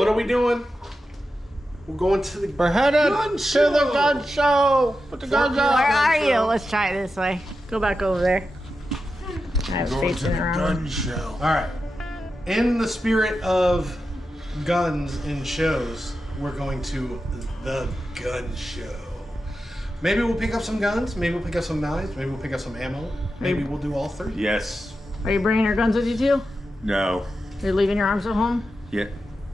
What are we doing? We're going to the We're headed gun to show. the gun show. Put the guns out. Where are you? Let's try it this way. Go back over there. I have facing around. Gun show. All right. In the spirit of guns in shows, we're going to the gun show. Maybe we'll pick up some guns. Maybe we'll pick up some knives. Maybe we'll pick up some ammo. Maybe we'll do all three. Yes. Are you bringing your guns with you too? No. You're leaving your arms at home? Yeah.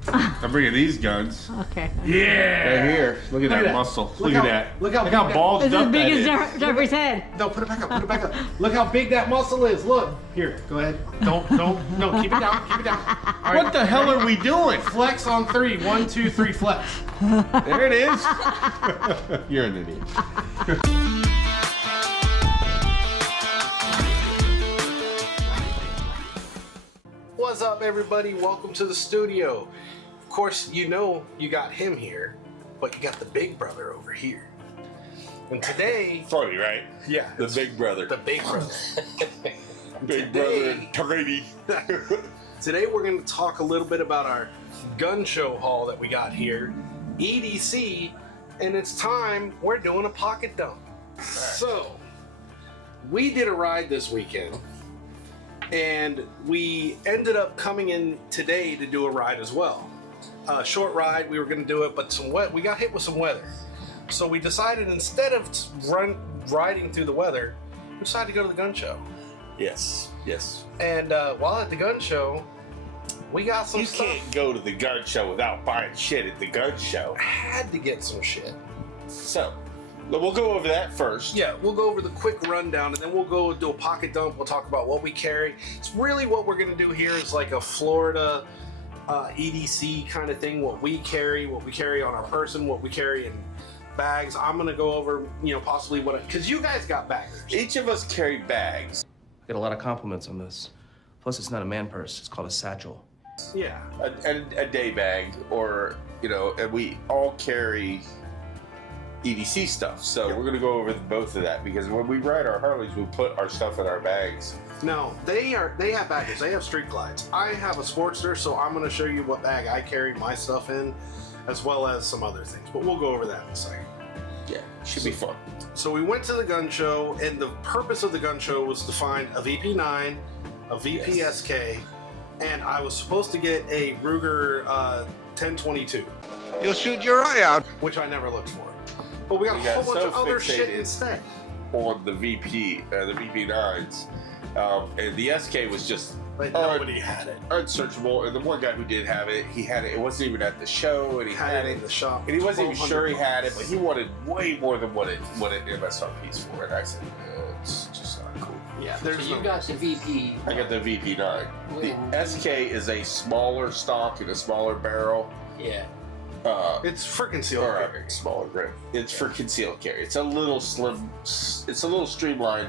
I'm bringing these guns. Okay. Yeah. Right here. Look at that muscle. Look at that. Look how bald It's as up big that as is. Jeffrey's head. No, put it back up. Put it back up. Look how big that muscle is. Look. Here, go ahead. No, keep it down. Keep it down. All right. What the hell are we doing? Flex on 3. 1, 2, 3, flex. There it is. You're an idiot. What's up, everybody? Welcome to the studio. Of course, you know you got him here, but you got the big brother over here. And today, Funny, right? yeah, The big brother. the big brother. Big Today- brother. Tiny. Today we're going to talk a little bit about our gun show haul that we got here, EDC, and it's time we're doing a pocket dump. So, we did a ride this weekend, and we ended up coming in today to do a ride as well. A short ride, we were going to do it, but we got hit with some weather. So we decided instead of riding through the weather, we decided to go to the gun show. Yes. Yes. And while at the gun show, we got some You stuff. can't go to the gun show without buying shit at the gun show. Had to get some shit. So, we'll go over that first. Yeah, we'll go over the quick rundown, and then we'll go do a pocket dump. We'll talk about what we carry. It's really what we're going to do here is like a Florida EDC kind of thing. What we carry on our person, what we carry in bags. I'm going to go over, possibly because you guys got baggers. Each of us carry bags. Get a lot of compliments on this. Plus, it's not a man purse. It's called a satchel. Yeah. A day bag, or and we all carry EDC stuff. So Yep. we're gonna go over both of that, because when we ride our Harleys, we put our stuff in our bags. Now, they have baggers. They have street glides. I have a Sportster, so I'm going to show you what bag I carry my stuff in, as well as some other things. But we'll go over that in a second. Yeah, should be fun. So we went to the gun show, and the purpose of the gun show was to find a VP9, a VPSK, and I was supposed to get a Ruger 1022, You'll shoot your eye out. which I never looked for. But we got We a got whole bunch so of other shit fixated. instead. On the VP9s, and the SK was just But nobody had it. unsearchable. And the one guy who did have it, he had it. It wasn't even at the show, and he had it in the shop. And he wasn't even sure he had it, $1,200. but he wanted way more than what it MSRP's for. And I said, it's just not cool. Yeah, So there's you got the VP. I got the VP9. The Yeah. SK is a smaller stock and a smaller barrel. Yeah. It's for concealed Or carry. a smaller grip. It's for concealed carry. It's a little slim. It's a little streamlined,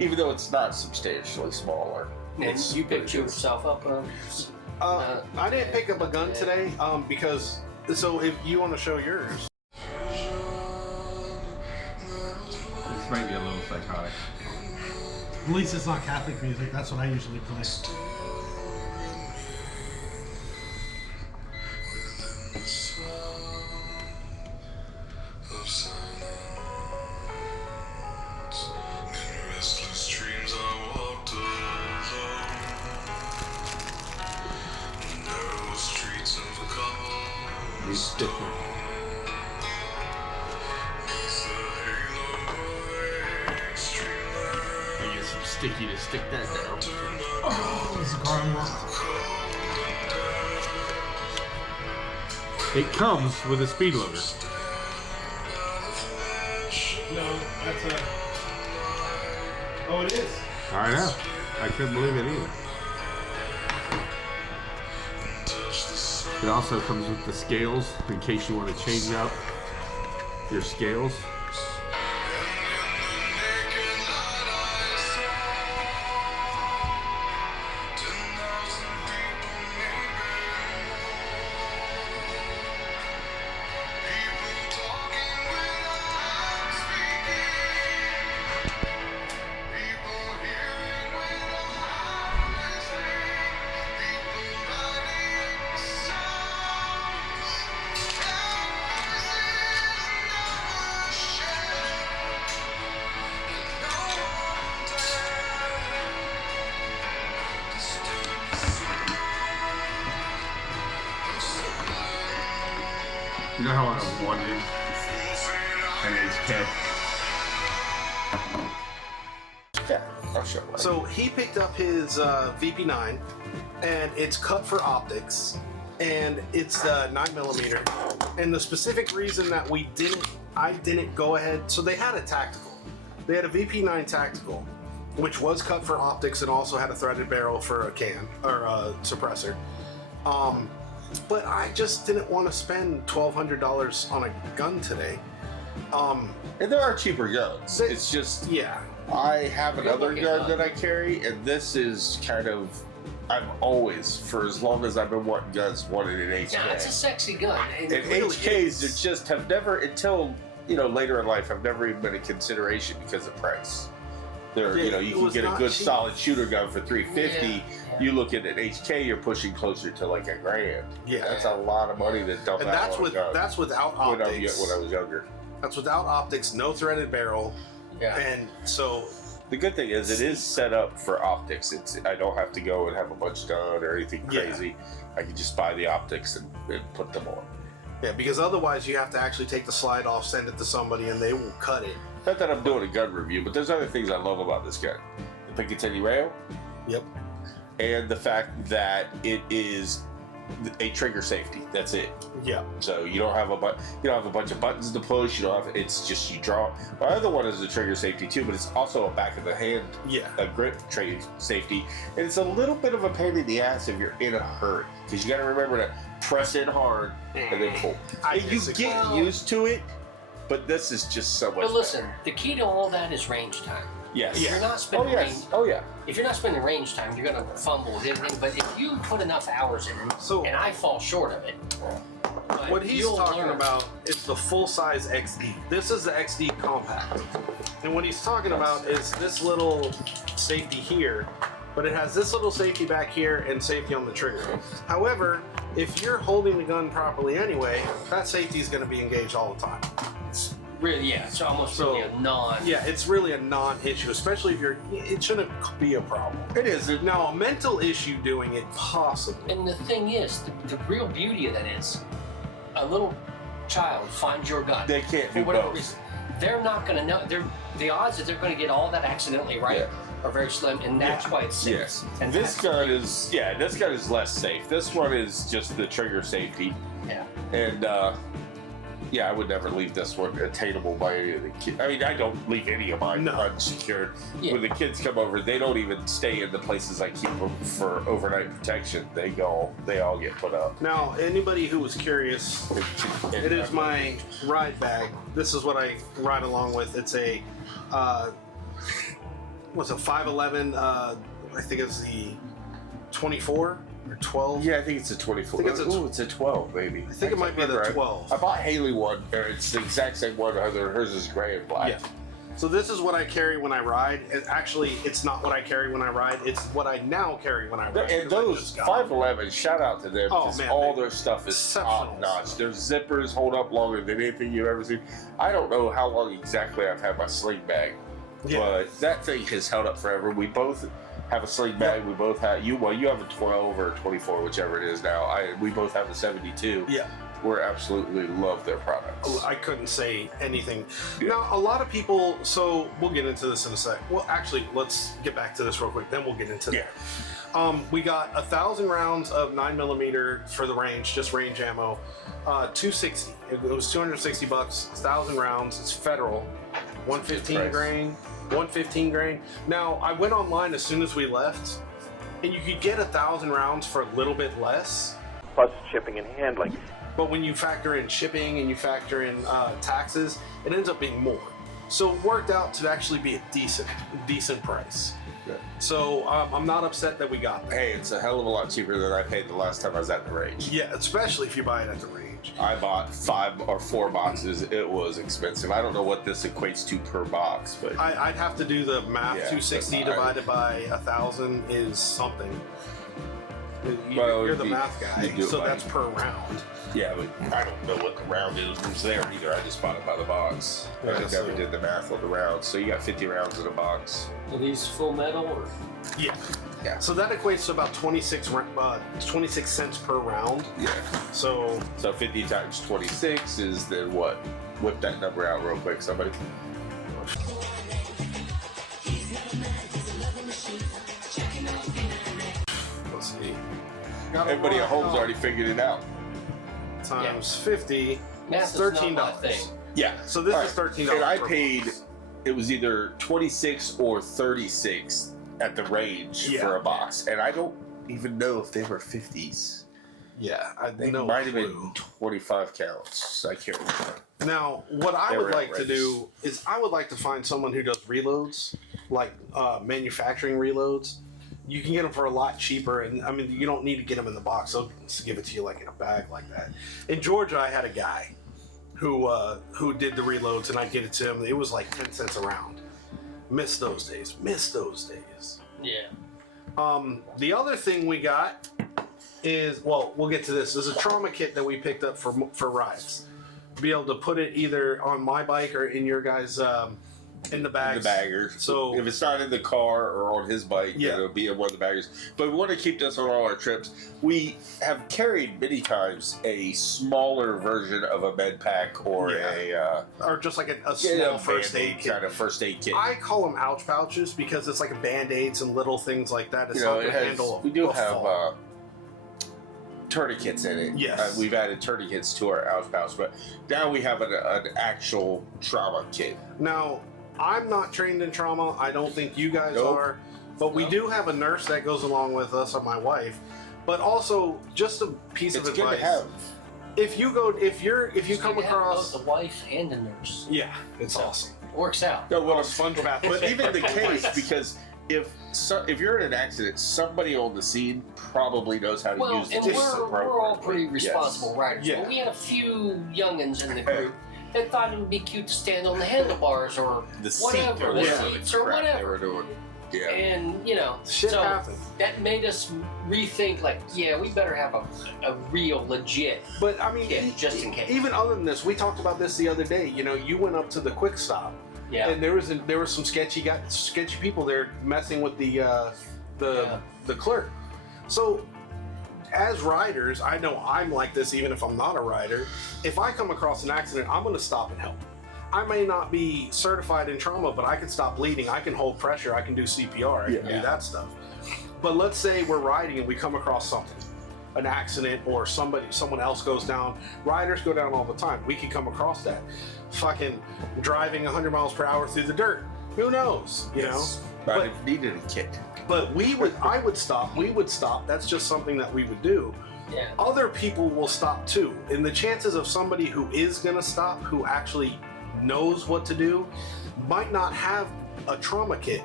even though it's not substantially smaller. And It's you picked what it is. yourself up I didn't pick up a gun today because. So if you want to show yours. This might be a little psychotic. At least it's not Catholic music. That's what I usually play. It's different. I get some sticky to stick that down. It comes with a speed loader. No, that's a. Oh, it is. I know. I couldn't believe it either. It also comes with the scales in case you want to change out your scales. You know how long I've wanted an HK? Yeah, I'll show you. So he picked up his VP9, and it's cut for optics, and it's 9mm. And the specific reason that I didn't go ahead. So they had a tactical. They had a VP9 tactical, which was cut for optics and also had a threaded barrel for a can or a suppressor. But I just didn't want to spend $1,200 on a gun today. And there are cheaper guns. It's just, yeah. I have another gun that I carry, and this is kind of, I've always, for as long as I've been wanting guns, wanted an HK. Yeah, it's a sexy gun. And really HKs that just have never, until, later in life, have never even been a consideration because of price. They're, you can get a good solid shooter gun for $350. Yeah. You look at an HK, you're pushing closer to like $1,000. Yeah. That's a lot of money that don't And have that's on a with gun. that's without optics. When I was younger. That's without optics, no threaded barrel. Yeah. And so The good thing is it is set up for optics. I don't have to go and have a bunch done or anything crazy. I can just buy the optics and put them on. yeah, because otherwise you have to actually take the slide off, send it to somebody, and they will cut it. Not that I'm doing a gun review, but there's other things I love about this gun. The Picatinny rail. Yep. And the fact that it is a trigger safety. That's it. Yeah. So you don't have a bunch of buttons to push. It's just you draw. My other one is a trigger safety too, but it's also a back of the hand, a grip trigger safety, and it's a little bit of a pain in the ass if you're in a hurry because you got to remember to press in hard and then pull. You get used to it, but this is just so much. But listen, the key to all that is range time. Yes. If you're not spending range, yeah. If you're not spending range time, you're gonna fumble with everything. But if you put enough hours in, and I fall short of it, what he's talking about is the full-size XD. This is the XD compact, and what he's talking about is this little safety here, but it has this little safety back here and safety on the trigger. However, if you're holding the gun properly anyway, that safety is going to be engaged all the time. Really, it's almost really a non. Yeah, it's really a non-issue, especially if it shouldn't be a problem. It is. Now, a mental issue doing it, possibly. And the thing is, the real beauty of that is, a little child finds your gun. They can't for do whatever both. reason. They're not going to know. The odds that they're going to get all that accidentally right are very slim, and that's why it's safe. Yes. And This gun is less safe. This one is just the trigger safety. Yeah. And I would never leave this one attainable by any of the kids. I mean, I don't leave any of mine unsecured. Yeah. When the kids come over, they don't even stay in the places I keep them for overnight protection. They all get put up. Now, anybody who was curious, it is my ride bag. This is what I ride along with. It's a, what's a 511, I think it's the 24 or 12. Yeah, I think it's a 24. I think it's a 12, maybe. I think it might be the 12. I bought Haley one. It's the exact same one. Hers is gray and black. Yeah. So this is what I carry when I ride. Actually, it's not what I carry when I ride. It's what I now carry when I ride. And those 511, shout out to them because all their stuff is top notch. Their zippers hold up longer than anything you've ever seen. I don't know how long exactly I've had my sling bag, but that thing has held up forever. We both have a sling bag. We both have you have a 12 or a 24, whichever it is now. We both have a 72. Yeah. We absolutely love their products. I couldn't say anything. Now, a lot of people, so we'll get into this in a sec. Well, actually, let's get back to this real quick, then we'll get into that. We got 1,000 rounds of 9mm for the range, just range ammo. 260. It was $260, 1,000 rounds. It's federal. 115 grain. 115 grain. Now, I went online as soon as we left, and you could get 1,000 rounds for a little bit less. Plus shipping and handling. But when you factor in shipping and you factor in taxes, it ends up being more. So it worked out to actually be a decent price. Yeah. So I'm not upset that we got that. Hey, it's a hell of a lot cheaper than I paid the last time I was at the range. Yeah, especially if you buy it at the range. I bought 5 or 4 boxes. It was expensive. I don't know what this equates to per box, but I'd have to do the math. 260 divided by 1,000 is something. You're the math guy, so that's per round. Yeah, but I don't know what the round is there either. I just bought it by the box. I never did the math on the rounds. So you got 50 rounds in a box. Are these full metal or? Yeah. Yeah. So that equates to about 26 cents per round. Yeah. So 50 times 26 is then what? Whip that number out real quick, somebody. let's see. Everybody at home's already figured it out. Times 50. Math It's is not $13. my thing. Yeah. So this All is right. $13. And I per paid, box. it was either 26 or 36 at the range Yeah. for a box. And I don't even know if they were 50s. Yeah, I They know. might have been 25 counts. I can't remember. Now, what I They would were like to outrageous. do is I would like to find someone who does reloads, like manufacturing reloads. You can get them for a lot cheaper, and I mean, you don't need to get them in the box. They'll just give it to you like in a bag like that. In Georgia, I had a guy who did the reloads, and I'd get it to him. It was like 10 cents a round. Miss those days. Miss those days. Yeah. The other thing we got is, well, we'll get to this. There's a trauma kit that we picked up for rides. Be able to put it either on my bike or in your guys' in the bags. The baggers. So if it's not in the car or on his bike, Yeah. then it'll be in one of the baggers. But we want to keep this on all our trips. We have carried many times a smaller version of a med pack or or just like a small first aid kit. kind of first aid kit. I call them ouch pouches because it's like a band-aids and little things like that. It's You know, not it going to has, handle. we do a have fall. tourniquets in it. Yes. We've added tourniquets to our ouch pouch, but now we have an actual trauma kit. Now, I'm not trained in trauma. I don't think you guys Nope. are. But we do have a nurse that goes along with us, or my wife. But also, just a piece It's of good advice. to have. If you come You have across, both a wife and a nurse. yeah, it's awesome. Works out. No, what Oh, I'm sponge bath. But even the case, because if you're in an accident, somebody on the scene probably knows how to Well, use the and tips we're all pretty appropriately. responsible riders. Yeah. But we had a few youngins in the group that thought it would be cute to stand on the handlebars or The seat whatever, or the whatever seats the or crap they whatever. were doing. Yeah. And you know, Shit so happens. that made us rethink. Like, yeah, we better have a real legit But I mean, kit just in case. even other than this, we talked about this the other day. You know, you went up to the quick stop, Yeah. and there was some sketchy people there messing with the clerk. So, as riders, I know I'm like this even if I'm not a rider. If I come across an accident, I'm going to stop and help. I may not be certified in trauma, but I can stop bleeding. I can hold pressure. I can do CPR. I can do that stuff. But let's say we're riding and we come across something, an accident, or someone else goes down. Riders go down all the time. We could come across that. Fucking driving 100 miles per hour through the dirt. Who knows? You know. But But it needed a kit. but I would stop. We would stop. That's just something that we would do. Yeah. Other people will stop too. And the chances of somebody who is gonna stop, who actually knows what to do, might not have a trauma kit.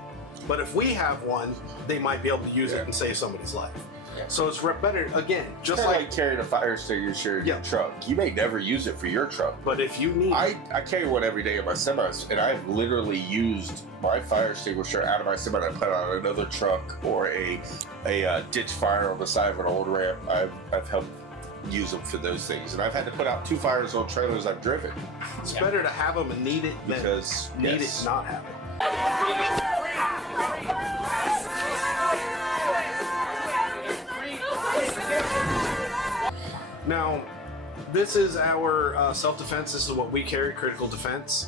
But if we have one, they might be able to use it and save somebody's life. Yeah. So it's better, again, just Kinda like, carrying a fire extinguisher in your truck. You may never use it for your truck. but if you need I carry one every day in my semis, and I've literally used my fire extinguisher out of my semi and I put it on another truck or a ditch fire on the side of an old ramp. I've helped use them for those things, and I've had to put out 2 fires on trailers I've driven it's better to have them and need it than because need it yes. and not have it. Now, this is our self-defense. This is what we carry, critical defense.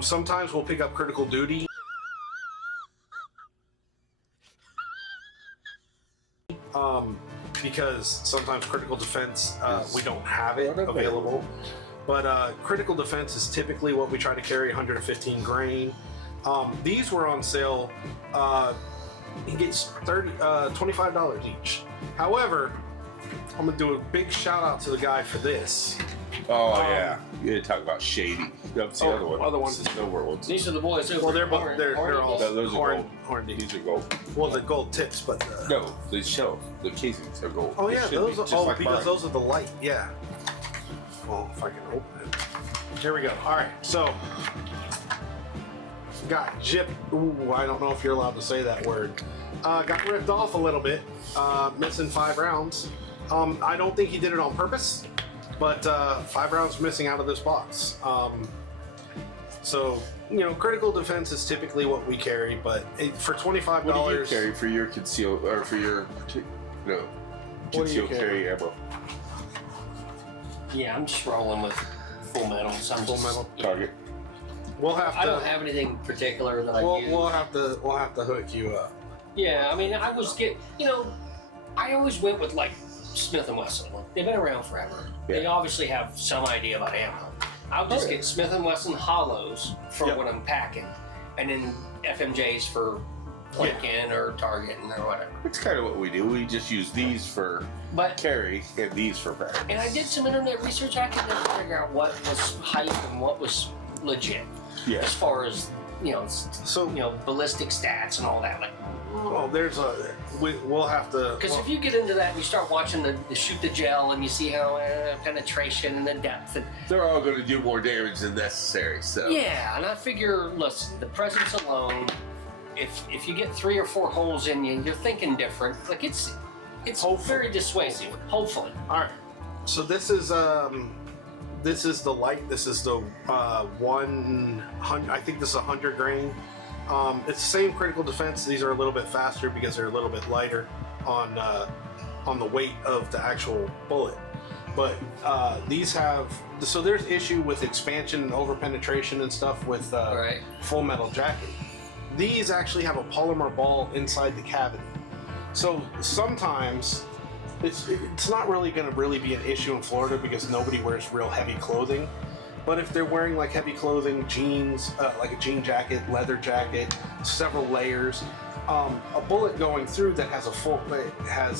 Sometimes we'll pick up critical duty. Because sometimes critical defense, we don't have it available. But critical defense is typically what we try to carry, 115 grain. These were on sale. He gets $25 each. However, I'm gonna do a big shout out to the guy for this. Oh yeah, you didn't talk about shady. That's the other one. Other ones. The silver ones. These are the boys over Well, they're at both Horn- they're Horn all Eagles. Those are horn, gold. horn These are gold. Well, the gold tips, but No, the shell, the casings are gold. oh They yeah, should be, those are just oh like because mine. those are the light. Yeah. Well, if I can open it. Here we go. All right, so got gypped. Ooh, I don't know if you're allowed to say that word. Got ripped off a little bit. Missing 5 rounds. I don't think he did it on purpose, but 5 rounds missing out of this box. So, critical defense is typically what we carry, but for $25, What do you carry for your conceal or for your concealed carry ammo? Yeah, I'm just rolling with full metal. Full metal target. We'll have to. I don't have anything particular that I use. We'll have to hook you up. Yeah, I mean, I always went with like Smith & Wesson. They've been around forever. Yeah. They obviously have some idea about ammo. I'll just get Smith & Wesson hollows for when I'm packing, and then FMJs for Lincoln or Target or whatever. It's kind of what we do. We just use these for carry and these for pack. And I did some internet research. I could never figure out what was hype and what was legit. Yeah. As far as ballistic stats and all that. Like, well, we'll have to. Because if you get into that and you start watching the shoot the gel and you see how penetration and the depth, and they're all going to do more damage than necessary. So yeah, and I figure, listen, the presence alone, if you get 3 or 4 holes in you, you're thinking different. Like it's very dissuasive. Hopefully. All right. So this is the light. This is the 100. I think this is 100 grain. It's the same critical defense. These are a little bit faster because they're a little bit lighter on the weight of the actual bullet. But these have, so there's issue with expansion and over penetration and stuff with full metal jacket. These actually have a polymer ball inside the cavity. So sometimes it's not really going to really be an issue in Florida because nobody wears real heavy clothing. But if they're wearing like heavy clothing, jeans, like a jean jacket, leather jacket, several layers, a bullet going through that has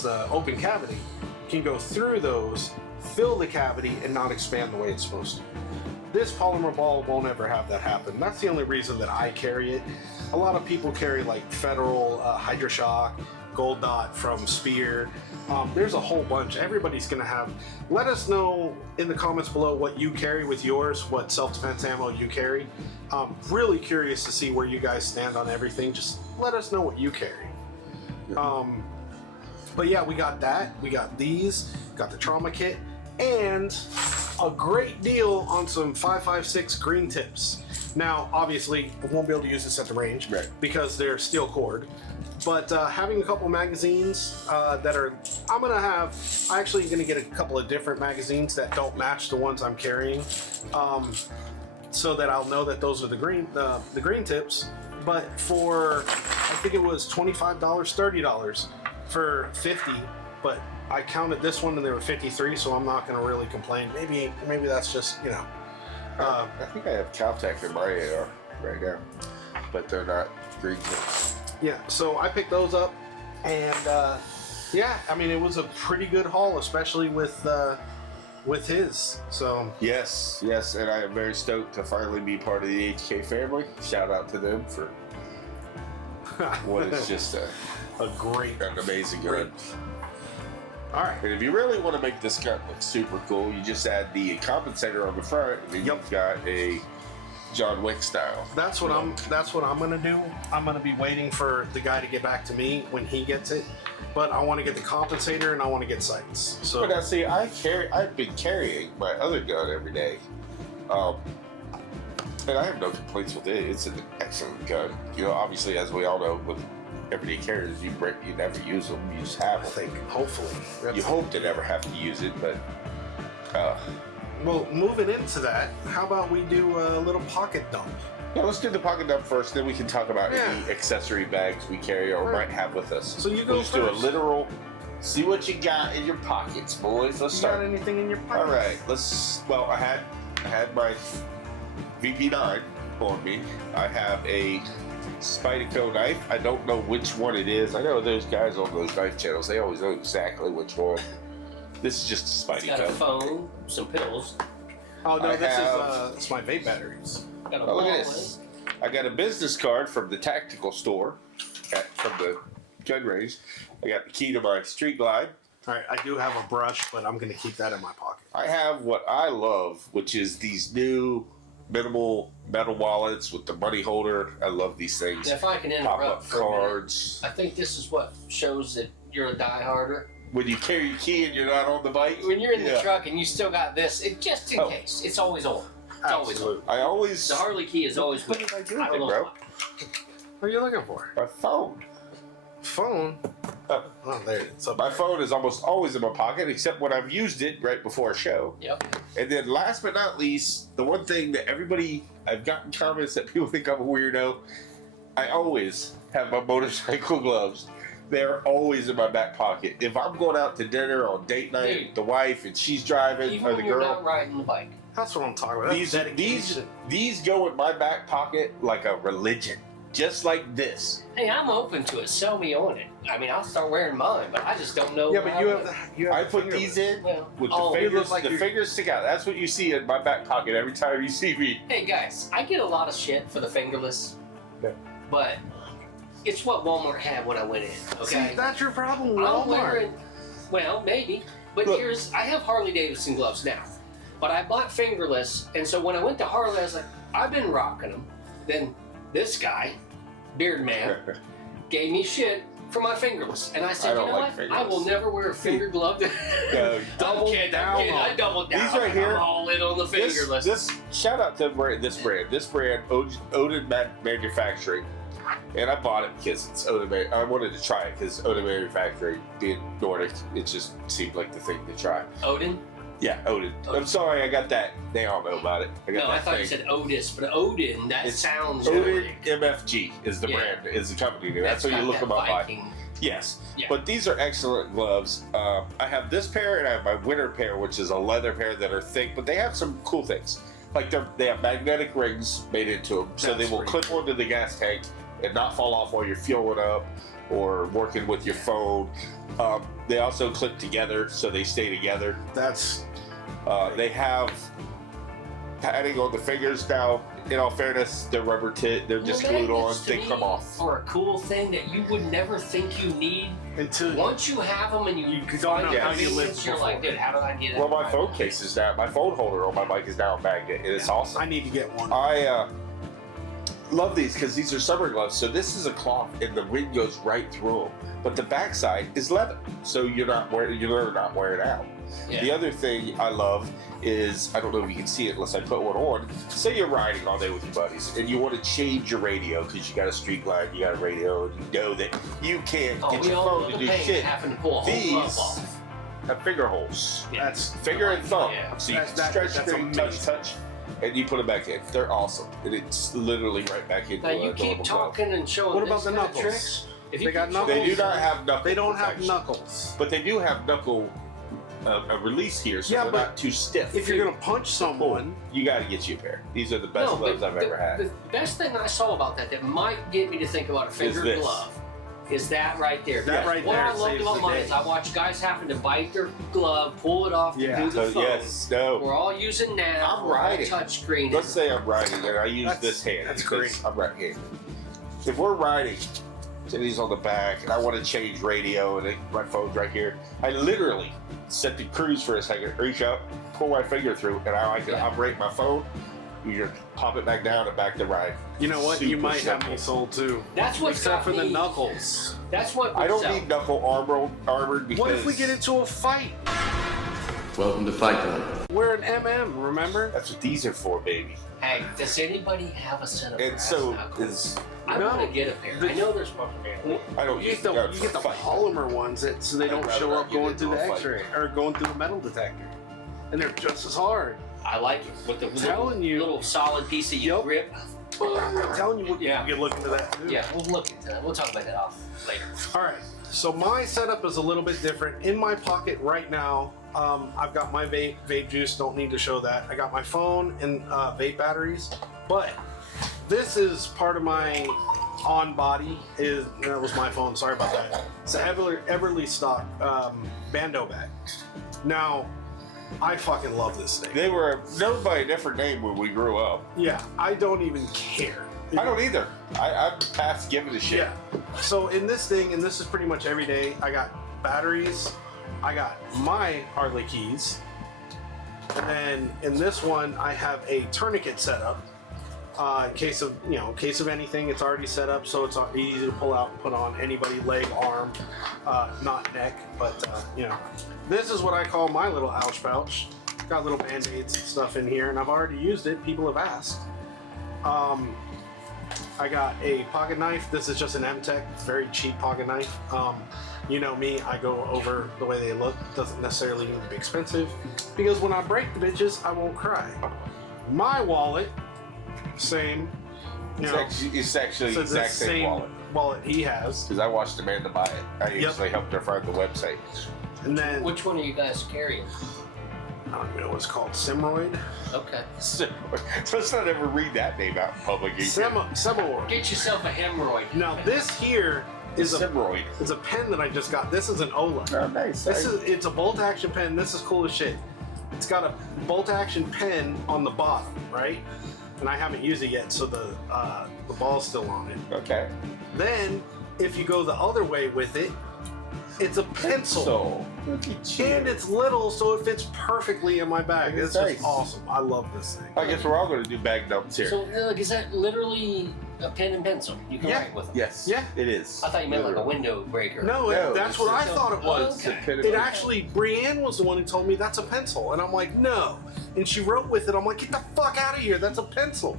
a open cavity can go through those, fill the cavity, and not expand the way it's supposed to. This polymer ball won't ever have that happen. That's the only reason that I carry it. A lot of people carry like Federal, Hydroshock, Gold Dot from Spear. There's a whole bunch. Everybody's gonna have. Let us know in the comments below what you carry with yours, what self-defense ammo you carry. Really curious to see where you guys stand on everything. Just let us know what you carry. But yeah, we got that. We got these. Got the trauma kit, and a great deal on some 5.56 green tips. Now, obviously, I won't be able to use this at the range because they're steel cord. But having a couple magazines that are, I'm actually going to get a couple of different magazines that don't match the ones I'm carrying, so that I'll know that those are the green tips. But for, I think it was $25, $30 for 50. But I counted this one and there were 53, so I'm not going to really complain. Maybe that's just I think I have Caltech in my AR right now, but they're not green tips. Yeah, so I picked those up, and yeah, I mean it was a pretty good haul, especially with his. So yes, and I am very stoked to finally be part of the HK family. Shout out to them for what is just an amazing gun. All right, and if you really want to make this gun look super cool, you just add the compensator on the front, and then you've got a John Wick style. That's what I'm gonna do. I'm gonna be waiting for the guy to get back to me when he gets it. But I want to get the compensator and I want to get sights. So but now see, I've been carrying my other gun every day, and I have no complaints with it. It's an excellent gun. Obviously, as we all know, with everyday carriers, you never use them. You just have them. I think hopefully you hope to never have to use it, but. Well, moving into that, how about we do a little pocket dump? Yeah, let's do the pocket dump first, then we can talk about any accessory bags we carry or might have with us. So you go first. Do a literal, see what you got in your pockets, boys. Let's start. Got anything in your pockets? All right, well, I had my VP9 on me. I have a Spyderco knife. I don't know which one it is. I know those guys on those knife channels, they always know exactly which one. This is just a Spyderco. Got a phone, some pills. Oh no, it's my vape batteries. Got a look at this. I got a business card from the tactical store, from the gun range. I got the key to my Street Glide. All right, I do have a brush, but I'm going to keep that in my pocket. I have what I love, which is these new minimal metal wallets with the money holder. I love these things. If I can interrupt for cards. a minute, I think this is what shows that you're a dieharder. When you carry your key and you're not on the bike? When you're in the truck and you still got this, just in case. It's always on. It's always open. I always. The Harley key is always What with did I do I with don't it, know bro? why. What are you looking for? My phone. Phone? Oh, Oh, there it is. my phone is almost always in my pocket, except when I've used it right before a show. Yep. And then, last but not least, the one thing that I've gotten comments that people think I'm a weirdo. I always have my motorcycle gloves. They're always in my back pocket. If I'm going out to dinner on date night, Dude. with the wife, and she's driving, Even or the when you're girl, not riding the bike. That's what I'm talking about. That's dedication. these go in my back pocket like a religion, just like this. Hey, I'm open to it. Sell me on it. I mean, I'll start wearing mine, but I just don't know. Yeah, but how you to- have I put these in Well, with oh, the you fingers. look like The you're- fingers stick out. That's what you see in my back pocket every time you see me. Hey guys, I get a lot of shit for the fingerless, but it's what Walmart had when I went in. Okay. See, that's your problem, I'm Walmart. wearing, well, maybe, but Look. I have Harley Davidson gloves now, but I bought fingerless, and so when I went to Harley, I was like, I've been rocking them. Then this guy, Beard Man, gave me shit for my fingerless, and I said, I you don't know like what? I fingerless. will never wear a finger glove. No, Double down on I doubled down. These right here, I'm all in on the fingerless. This shout out to this brand, Odin Manufacturing, and I bought it because it's Odin. I wanted to try it because Odin Manufacturing, being Nordic, it just seemed like the thing to try. Odin? Yeah, Odin. I'm sorry, I got that. They all know about it. I got No, that I thought you thing. said Otis, but Odin, that It's sounds Odin Nordic. MFG is the Yeah. brand, is the company name. That's That's what you got look that them up by. Viking. Yes, Yeah. but these are excellent gloves. I have this pair and I have my winter pair, which is a leather pair that are thick, but they have some cool things. Like they have magnetic rings made into them, so That's they will pretty clip onto the gas tank and not fall off while you're fueling up or working with your phone. They also clip together, so they stay together. That's They have padding on the fingers now. In all fairness, they're rubber they're just Well, glued on. magnets to They me come off. are a cool thing that you would never think you need. until Once you have them and you don't find know the how you lived convenience, you're like, before. dude, how did I get it? Well, my phone case is now. My phone holder on my bike is now a magnet, and it's awesome. I need to get one. I love these because these are summer gloves. So this is a cloth, and the wind goes right through them. But the backside is leather, so you're not wearing it out. Yeah. The other thing I love is, I don't know if you can see it unless I put one on. Say you're riding all day with your buddies, and you want to change your radio because you got a street line, you got a radio, and you know that you can't Oh, get we your all phone know to the do pain of shit. having to pull a whole glove These off. have finger holes. Yeah. That's Finger and thumb. Yeah. So you can That's stretch, that's scrape, amazing. touch, and you put them back in. They're awesome. And it's literally right back into Now you a keep normal glove. talking and showing What about this the kind of knuckles? tricks. If you They got keep showing- They do not have knuckle They don't have protection, knuckles. but they do have knuckle a release here, so Yeah, they're but not too stiff. If you're gonna punch someone, You got to get you a pair. These are the best No, gloves but I've ever had. The best thing I saw about that might get me to think about a finger this. glove is that right there. That right what there I loved saves about the mine day. is I watch guys having to bite their glove, pull it off Yeah. to do the So, phone. yes, no. We're all using nav. I'm we're all riding. touchscreen. Let's say I'm riding and I use That's- this hand. that's because great. I'm right-handed. If we're riding, so these on the back, and I want to change radio, and my phone's right here, I literally set the cruise for a second, reach up, pull my finger through, and I can operate my phone. You just pop it back down and back to ride. you know what? You Super might have simple. me sold too. That's what's Except got for the me- knuckles. That's what. I don't would sell. need knuckle armored because What if we get into a fight? Welcome to Fight Club. We're an MM, remember? that's what these are for, baby. Hey, does anybody have a set of And brass so knuckles? is I No. want to get a pair. I know there's supposed to be. I don't You use get the guns you get for the fight. polymer ones so they don't I'd show rather up get going into through a the fight. X-ray or going through the metal detector, and they're just as hard. I like it with the telling you. little solid piece of Yep. grip. I'm telling you, Yeah. you can look into that too. Yeah, we'll look into that. We'll talk about that off later. All right. So my setup is a little bit different. In my pocket right now, I've got my vape juice. Don't need to show that. I got my phone and vape batteries. But this is part of my on body. That was my phone. Sorry about that. It's an Everly stock bando bag. Now, I fucking love this thing. They were known by a different name when we grew up. Yeah, I don't even care. I don't either. I'm past giving a shit. Yeah. So in this thing, and this is pretty much every day, I got batteries, I got my Harley keys, and then in this one, I have a tourniquet set up. In case of anything, it's already set up, so it's easy to pull out and put on anybody, leg, arm, not neck, but This is what I call my little ouch pouch. got little band-aids and stuff in here, and I've already used it. People have asked. I got a pocket knife. This is just an M-Tech, very cheap pocket knife. You know me, I go over the way they look. Doesn't necessarily need to be expensive, because when I break the bitches, I won't cry. My wallet, same. You know, It's actually the exact same wallet he has. Because I watched Amanda buy it. I usually helped her find the website. And then, Which one are you guys carrying? I don't know what it's called, Simroid? Okay. Let's not ever read that name out in public again. Simroid. Get yourself a hemorrhoid. Now this here is Simroid. It's a pen that I just got. This is an Ola. Oh, nice. It's a bolt action pen. This is cool as shit. It's got a bolt action pen on the bottom, right? And I haven't used it yet, so the ball's still on it. Okay. Then, if you go the other way with it, it's a pencil. Look at you. And it's little, so it fits perfectly in my bag. It's Nice. just awesome. I love this thing. I guess we're all going to do bag dumps here. So, like, is that literally a pen and pencil? You can write with them? Yes. Yeah. It is. I thought you meant like a window breaker. No, that's what I thought it was. Okay. It actually, Brienne was the one who told me that's a pencil. And I'm like, no. And she wrote with it. I'm like, get the fuck out of here. That's a pencil.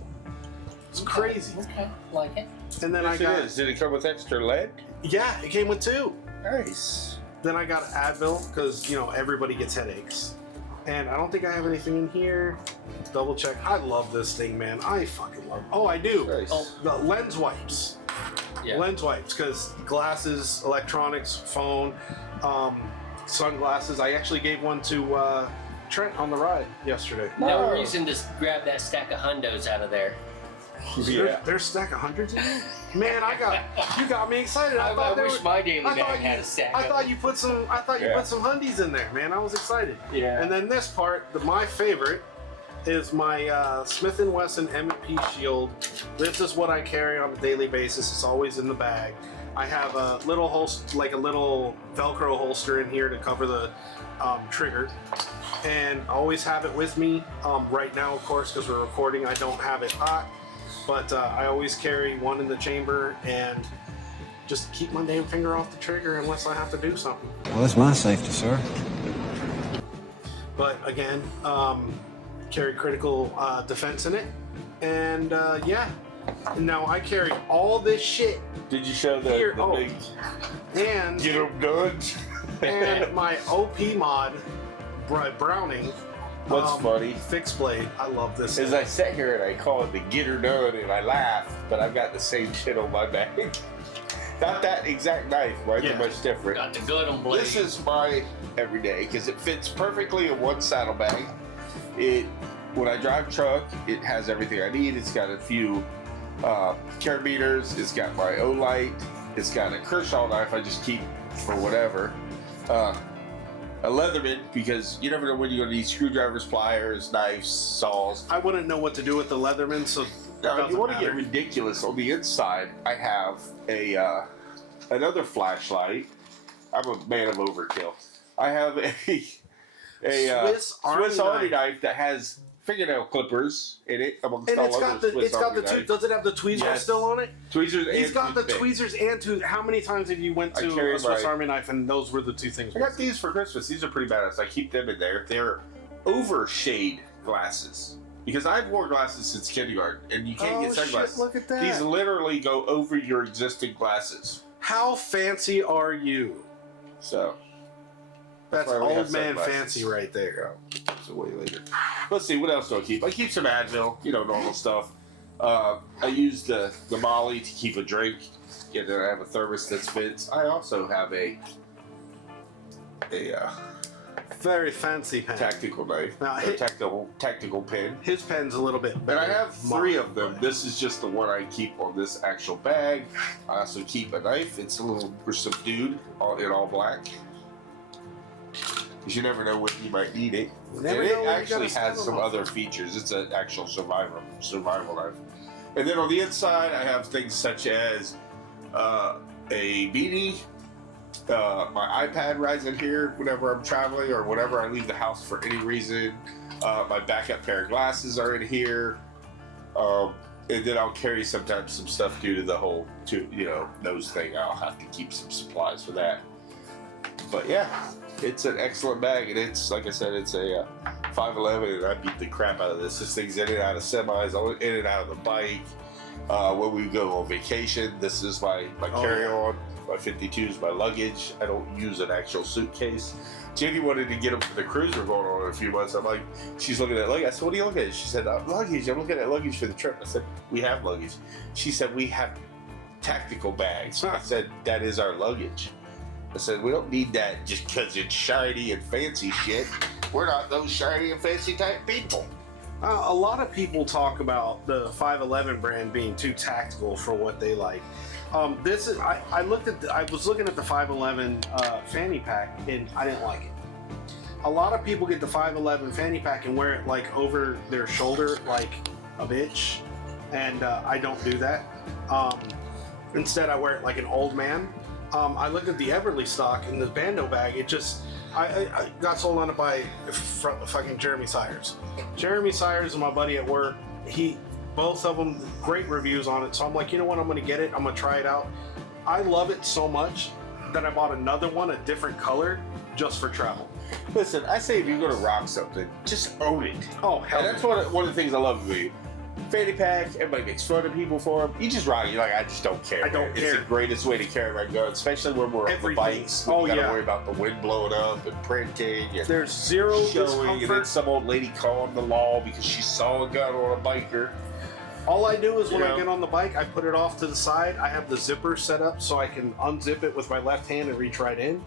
It's crazy. Okay, like it. And then Yes, I got... it is. Did it come with extra lead? Yeah, it came with 2. Nice. Then I got Advil, because, you know, everybody gets headaches. And I don't think I have anything in here. Double check. I love this thing, man. I fucking love it. Oh, I do. Nice. Oh, the lens wipes. Yeah. Lens wipes, because glasses, electronics, phone, sunglasses. I actually gave one to Trent on the ride yesterday. No reason to grab that stack of hundos out of there. Yeah. There's a stack of hundreds in here? Man, you got me excited. I wish my daily bag had a stack. I thought you put some hundies in there, man. I was excited. Yeah. And then this part, my favorite, is my Smith & Wesson M&P Shield. This is what I carry on a daily basis. It's always in the bag. I have a little holster, like a little Velcro holster in here to cover the trigger. And I always have it with me. Right now, of course, because we're recording, I don't have it hot. But I always carry one in the chamber and just keep my damn finger off the trigger unless I have to do something. Well, that's my safety, sir. But again, carry critical defense in it. And yeah, now I carry all this shit. Did you show the big and get 'em done? and my OP mod Browning. What's funny? Fixed blade. I love this. As I sit here and I call it the get her done and I laugh, but I've got the same shit on my bag. Not that exact knife, right? Yeah. Much different. Got the good on blade. This is my everyday because it fits perfectly in one saddlebag. When I drive truck, it has everything I need. It's got a few carabiners. It's got my O-light. It's got a Kershaw knife I just keep for whatever. A Leatherman, because you never know when you're going to need screwdrivers, pliers, knives, saws. I wouldn't know what to do with the Leatherman, so Now, if you want to matter. get ridiculous, on the inside, I have another flashlight. I'm a man of overkill. I have a Swiss Army knife that has fingernail clippers in it, amongst And all it's got the Swiss Army two. knife. Does it have the tweezers Yes. still on it? Tweezers. He's and got the toothpick. tweezers and two. How many times have you went I to carry a Swiss my- Army knife and those were the two things? I got these for Christmas. These are pretty badass. I keep them in there. They're overshade glasses. Because I've worn glasses since kindergarten, and you can't get sunglasses. Shit, look at that. These literally go over your existing glasses. How fancy are you? So That's why we have old man sunglasses. fancy right there. So way later. Let's see, what else do I keep? I keep some Advil, normal stuff. I use the Molly to keep a drink. And then I have a thermos that fits. I also have a Very fancy pen. tactical knife. Now, Or tactical pen. His pen's a little bit And better. I have 3 of them. But- This is just the one I keep on this actual bag. I also keep a knife. It's a little more subdued, in all black. Because you never know when you might need it. Never And know it when you actually gotta has sell some them. other features. It's an actual survival knife. And then on the inside, I have things such as a beanie. My iPad rides in here whenever I'm traveling or whenever I leave the house for any reason. My backup pair of glasses are in here. And then I'll carry sometimes some stuff due to the whole nose thing. I'll have to keep some supplies for that. But yeah, it's an excellent bag, and it's, like I said, it's a 511 and I beat the crap out of this. This thing's in and out of semis, in and out of the bike. When we go on vacation, this is my carry-on. My 52 is my luggage. I don't use an actual suitcase. Jenny wanted to get them for the cruise we're going on in a few months. I'm like, she's looking at luggage. I said, what are you looking at? She said, luggage. I'm looking at luggage for the trip. I said, we have luggage. She said, we have tactical bags. I said, that is our luggage. I said, we don't need that just because it's shiny and fancy shit. We're not those shiny and fancy type people. A lot of people talk about the 511 brand being too tactical for what they like. This is I was looking at the 511 fanny pack and I didn't like it. A lot of people get the 511 fanny pack and wear it like over their shoulder like a bitch, and I don't do that. Instead, I wear it like an old man. I looked at the Everly stock in the Bando bag. It just I got sold on it by fucking Jeremy Sires. Jeremy Sires and my buddy at work. Both of them, great reviews on it. So I'm like, you know what? I'm going to get it. I'm going to try it out. I love it so much that I bought another one, a different color, just for travel. Listen, I say if you're going to rock something, just own it. Oh, hell and that's yeah. one of the things I love about you. Fanny pack, everybody makes fun of people for them. You just rock it. You're like, I just don't care. I don't care. It's the greatest way to carry my gun, especially when we're on the bikes. Oh, You gotta yeah. worry about the wind blowing up and printing. And There's zero showing, and then discomfort. some old lady calling the law because she saw a gun on a biker. All I do is when You know? I get on the bike, I put it off to the side. I have the zipper set up so I can unzip it with my left hand and reach right in.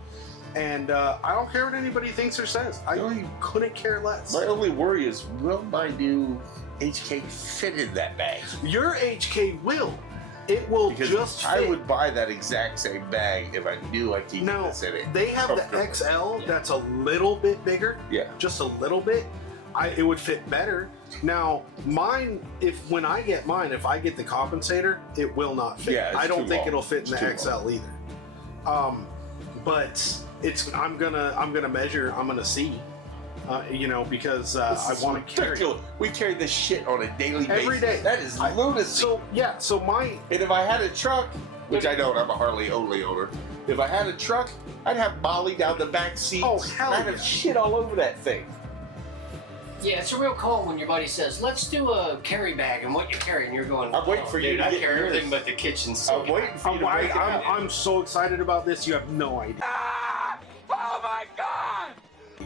And I don't care what anybody thinks or says. I couldn't care less. My only worry is, will my new HK fit in that bag? Your HK will. It will Because just fit. I would buy that exact same bag if I knew I could Now, this in it. they have the Comfortably. XL that's a little bit bigger. Yeah. Just a little bit. It would fit better. Now, mine, if I get the compensator, it will not fit. Yeah, it's I don't too think long. it'll fit in It's the too XL either. But I'm gonna measure. I'm gonna see. Because I want to carry it. Ridiculous. We carry this shit on a daily basis. Every day. That is lunacy. So my And if I had a truck, which I don't, I'm a Harley only owner. If I had a truck, I'd have Molly down the back seat. Oh, hell I'd have yeah. shit all over that thing. Yeah, it's a real call when your buddy says, let's do a carry bag and what you carry, and you're going, I'm waiting for you dude, to I get carry yours. everything but the kitchen sink. I'm waiting for you to break it out. I'm so excited about this. You have no idea. Oh my god!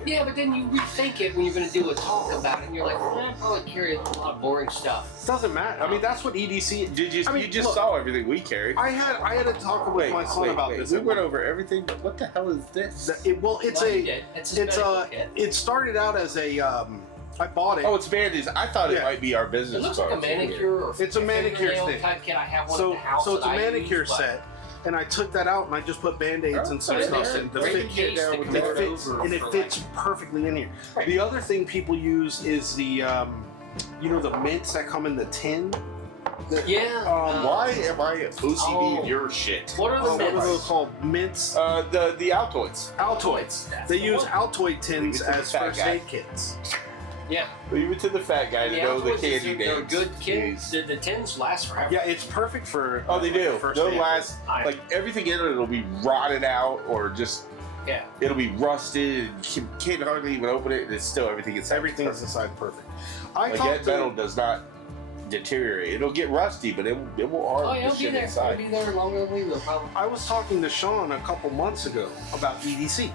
Yeah, but then you rethink it when you're going to do a talk about it, and you're like, I probably carry a lot of boring stuff. It doesn't matter. I mean, that's what EDC. You just look, saw everything we carried. I had a talk with my son about this. We went over everything, but what the hell is this? Well, you did. It's a medical kit. It started out as a I bought it. Oh, it's bandages. I thought it Yeah. might be our business It looks like a card. manicure or It's a manicure fingernail thing. type kit. I have one So at the house so it's a that I manicure use, but- set, and I took that out and I just put band-aids and some Okay, stuff there. in. The Great fit case that can it roll fits over and it for fits perfectly in here. Right. The other thing people use is the the mints that come in the tin. Yeah. Why am I OCD in Oh. your shit? What are the What are mints? those called? Mints. The Altoids. Altoids. That's They the use one. Altoid tins Leave it to the as fat first guy. aid kits. Yeah. Leave it to the fat guy to know the Altoids is- candy they're names. good kids. Jeez. The tins last forever. Yeah, it's perfect for. Oh, they do. First They'll aid. last. Like everything in it will be rotted out or just. Yeah. It'll be rusted. And you can't hardly even open it, and it's still everything inside. Everything's inside perfect. I Like talked that metal to. does not deteriorate. It'll get rusty, but it won't harm Oh, the yeah, it'll be shit there. It'll inside. be there longer than we will, probably. I was talking to Sean a couple months ago about EDC,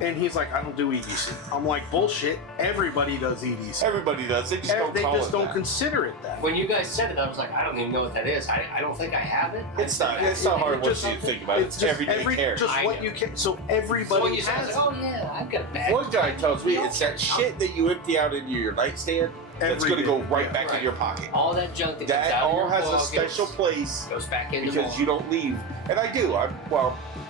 and he's like, "I don't do EDC." I'm like, "Bullshit! Everybody does EDC. Everybody does. They just don't They call just it don't that. consider it that." When you guys said it, I was like, I don't even know what that is. I don't think I have it. It's not. It's not hard once you think about it. It's just everyday care. just I what know. you can. So So everybody when you said, I has was it. like, oh yeah, I've got a bag. One guy tells me it's that shit that you empty out into your nightstand that's Every going to go day. right Yeah. back in Right. your pocket. All that junk that comes That out of all your has a pockets special place goes back in because you don't leave. And I do.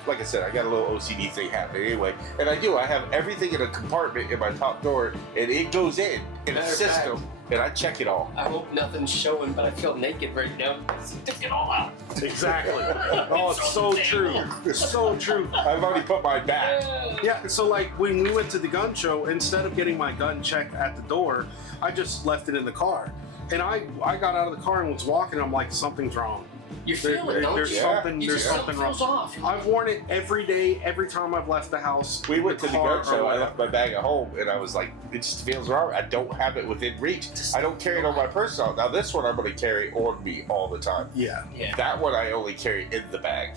Like I said, I got a little OCD thing happening anyway. And I do. I have everything in a compartment in my top drawer, and it goes in a Matter of system, and I check it all. I hope nothing's showing, but I feel naked right now. Stick it all out. Exactly. Oh, it's so true. So true. I've already put mine back. Yeah, so like when we went to the gun show, instead of getting my gun checked at the door, I just left it in the car. And I got out of the car and was walking, I'm like, something's wrong. You feel it, don't there's you? something, You there's just something feels wrong. off. I've worn it every day, every time I've left the house. We went to the car gun show. or I left my bag at home, and I was like, it just feels wrong. I don't have it within reach. I don't carry it on my person. Now this one I'm going to carry on me all the time. Yeah. That one I only carry in the bag.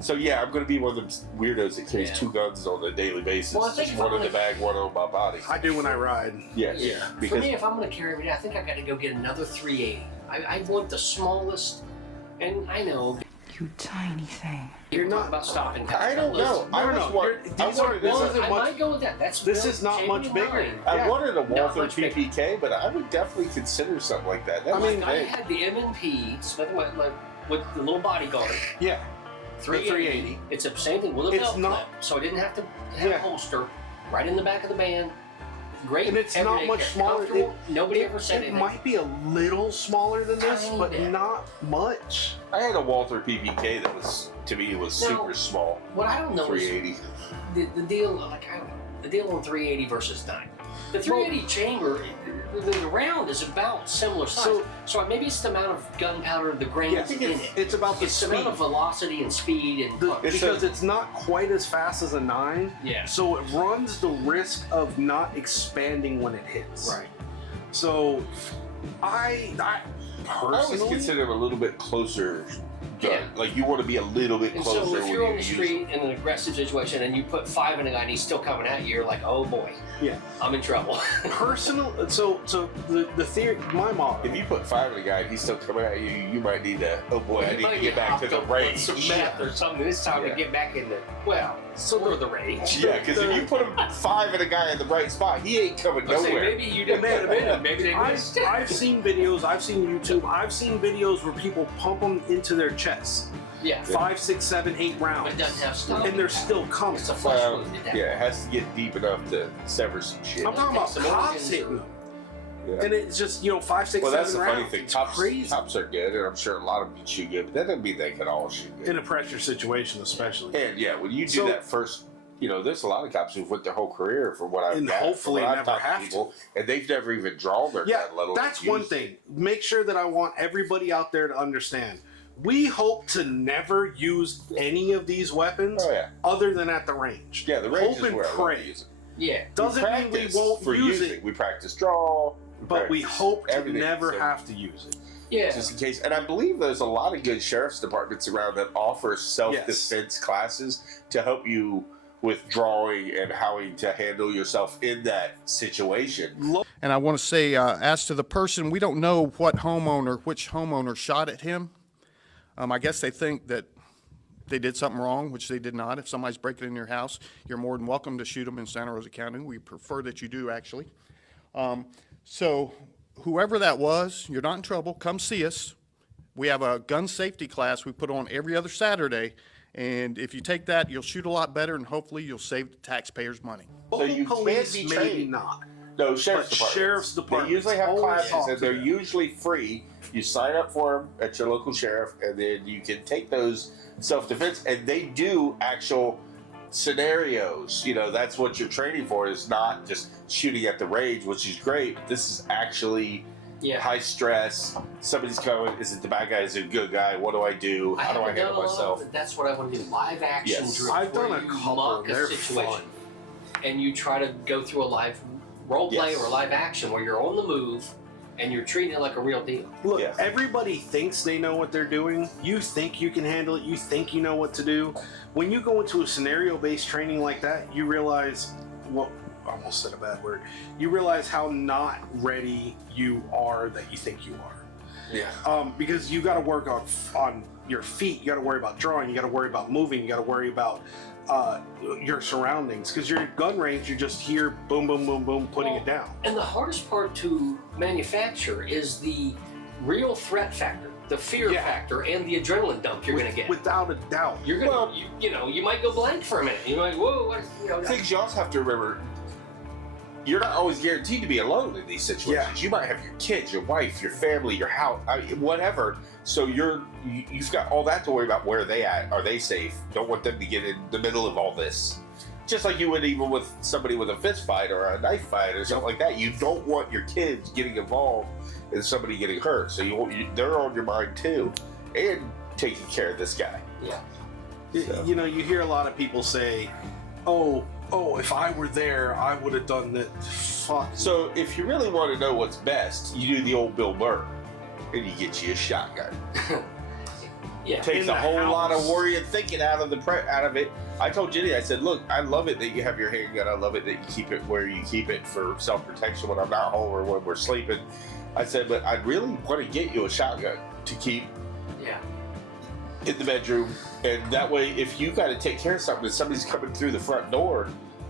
So yeah, I'm going to be one of them weirdos that carries 2 guns on a daily basis. Well, I think just one in the bag, one on my body. I do when I ride. Yes. Yeah. Because For me, if I'm going to carry every day, I think I got to go get another 380. I want the smallest, and I know. You tiny thing. You're not about stopping. I don't know. I wanted I might go with that. This is not much bigger. I wanted a Walther much bigger. PPK, but I would definitely consider something like that. That I was mean, I big. had the M&P Smith & Wesson with the little bodyguard. Yeah. 380. It's the same thing with a belt clip, so I didn't have to have a holster right in the back of the band. Great. And it's not much smaller. Nobody ever said it anything. might be a little smaller than this, Tiny but bit. not much. I had a Walther PPK that was, to me, was Now, super small. What I don't know 380. is the deal. Like the deal on 380 versus 9. The 380 chamber, the round is about similar size. So maybe it's the amount of gunpowder, the grains in it. It's about the It's speed. the amount of velocity and speed and punch. Because it's not quite as fast as a 9. Yeah. So it runs the risk of not expanding when it hits. Right. So I always personally consider them a little bit closer gun. Yeah. Like you want to be a little bit And closer so if when you're on you the use street in an aggressive situation and you put 5 in a guy and he's still coming at you, you're like, oh boy, yeah. I'm in trouble. Personal. So the theory, my model. If you put 5 in a guy and he's still coming at you, you might need to. Oh boy, I You need might to get back to the range. Some meth or something. It's time to get back in the or the range. Yeah, because if you put 5 in a guy in the right spot, he ain't coming Let's say nowhere. maybe you didn't put him in. Maybe they missed. I've seen videos. I've seen YouTube. I've seen videos where people pump them into their chest. Yeah. 5, 6, 7, 8 rounds. But it doesn't have stuff. And they're still coming. It's a flesh wound at that Yeah, it has to get deep enough to sever some shit. I'm talking about Some cops organs hitting them. Yeah. And it's just, 5, 6, Well, 7 that's the rounds. funny thing. It's Cops crazy. are good, and I'm sure a lot of them can shoot good, but that doesn't mean they can all shoot good. In a pressure situation, especially. And yeah, when you do So- that first, there's a lot of cops who've went their whole career from what I've And got. hopefully from what I've never talked to have people, and they've never even drawn their Yeah, gun, let alone that's one used thing. Make sure that I want everybody out there to understand. We hope to never use any of these weapons Oh, yeah. other than at the range. Yeah, the range Hope is and where I love pray. to use it. Yeah. Doesn't mean we practice won't for use using. it, We practice draw, but we practice hope to everything, never so- have to use it. Yeah. just in case. And I believe there's a lot of good sheriff's departments around that offer self-defense classes to help you with drawing and how to handle yourself in that situation. And I want to say, as to the person, we don't know which homeowner shot at him. I guess they think that they did something wrong, which they did not. If somebody's breaking in your house, you're more than welcome to shoot them in Santa Rosa County. We prefer that you do, actually. So whoever that was, you're not in trouble. Come see us. We have a gun safety class we put on every other Saturday. And if you take that, you'll shoot a lot better, and hopefully you'll save the taxpayers money. So you Police, can be maybe trained. not. No, sheriff's But departments. sheriff's departments They usually have always classes, talk and to they're them. usually free. You sign up for them at your local sheriff, and then you can take those self-defense, and they do actual scenarios. That's what you're training for. Is not just shooting at the range, which is great. This is actually high stress. Somebody's coming. Is it the bad guy? Is it a good guy? What do I do? How do I handle myself? That's what I want to do. Live action Yes. drills. I've done where a you couple. mock a They're situation, fun. and you try to go through a live role play Yes. or live action where you're on the move and you're treating it like a real deal. Look, Yes. everybody thinks they know what they're doing. You think you can handle it. You think you know what to do. When you go into a scenario-based training like that, you realize, I almost said a bad word. You realize how not ready you are that you think you are. Yeah. Because you got to work on your feet. You got to worry about drawing. You got to worry about moving. You got to worry about your surroundings. Because your gun range, you're just here, boom, boom, boom, boom, putting it down. And the hardest part to manufacture is the real threat factor, the fear factor, and the adrenaline dump you're going to get. Without a doubt. You're going to, you might go blank for a minute. You're like, whoa, what? Things you also have to remember. You're not always guaranteed to be alone in these situations. Yeah. You might have your kids, your wife, your family, your house, whatever. So you've got all that to worry about. Where are they at? Are they safe? Don't want them to get in the middle of all this. Just like you would even with somebody with a fist fight or a knife fight or something like that. You don't want your kids getting involved in somebody getting hurt. So they're on your mind too. And taking care of this guy. Yeah. So. You know, you hear a lot of people say, "Oh, if I were there, I would have done that." Fuck. So if you really want to know what's best, you do the old Bill Burr, and you get you a shotgun. Yeah. Takes a whole lot of worry and thinking out of it. I told Jenny, I said, look, I love it that you have your handgun. I love it that you keep it where you keep it for self-protection when I'm not home or when we're sleeping. I said, but I really want to get you a shotgun to keep in the bedroom. And that way, if you got to take care of something and somebody's coming through the front door,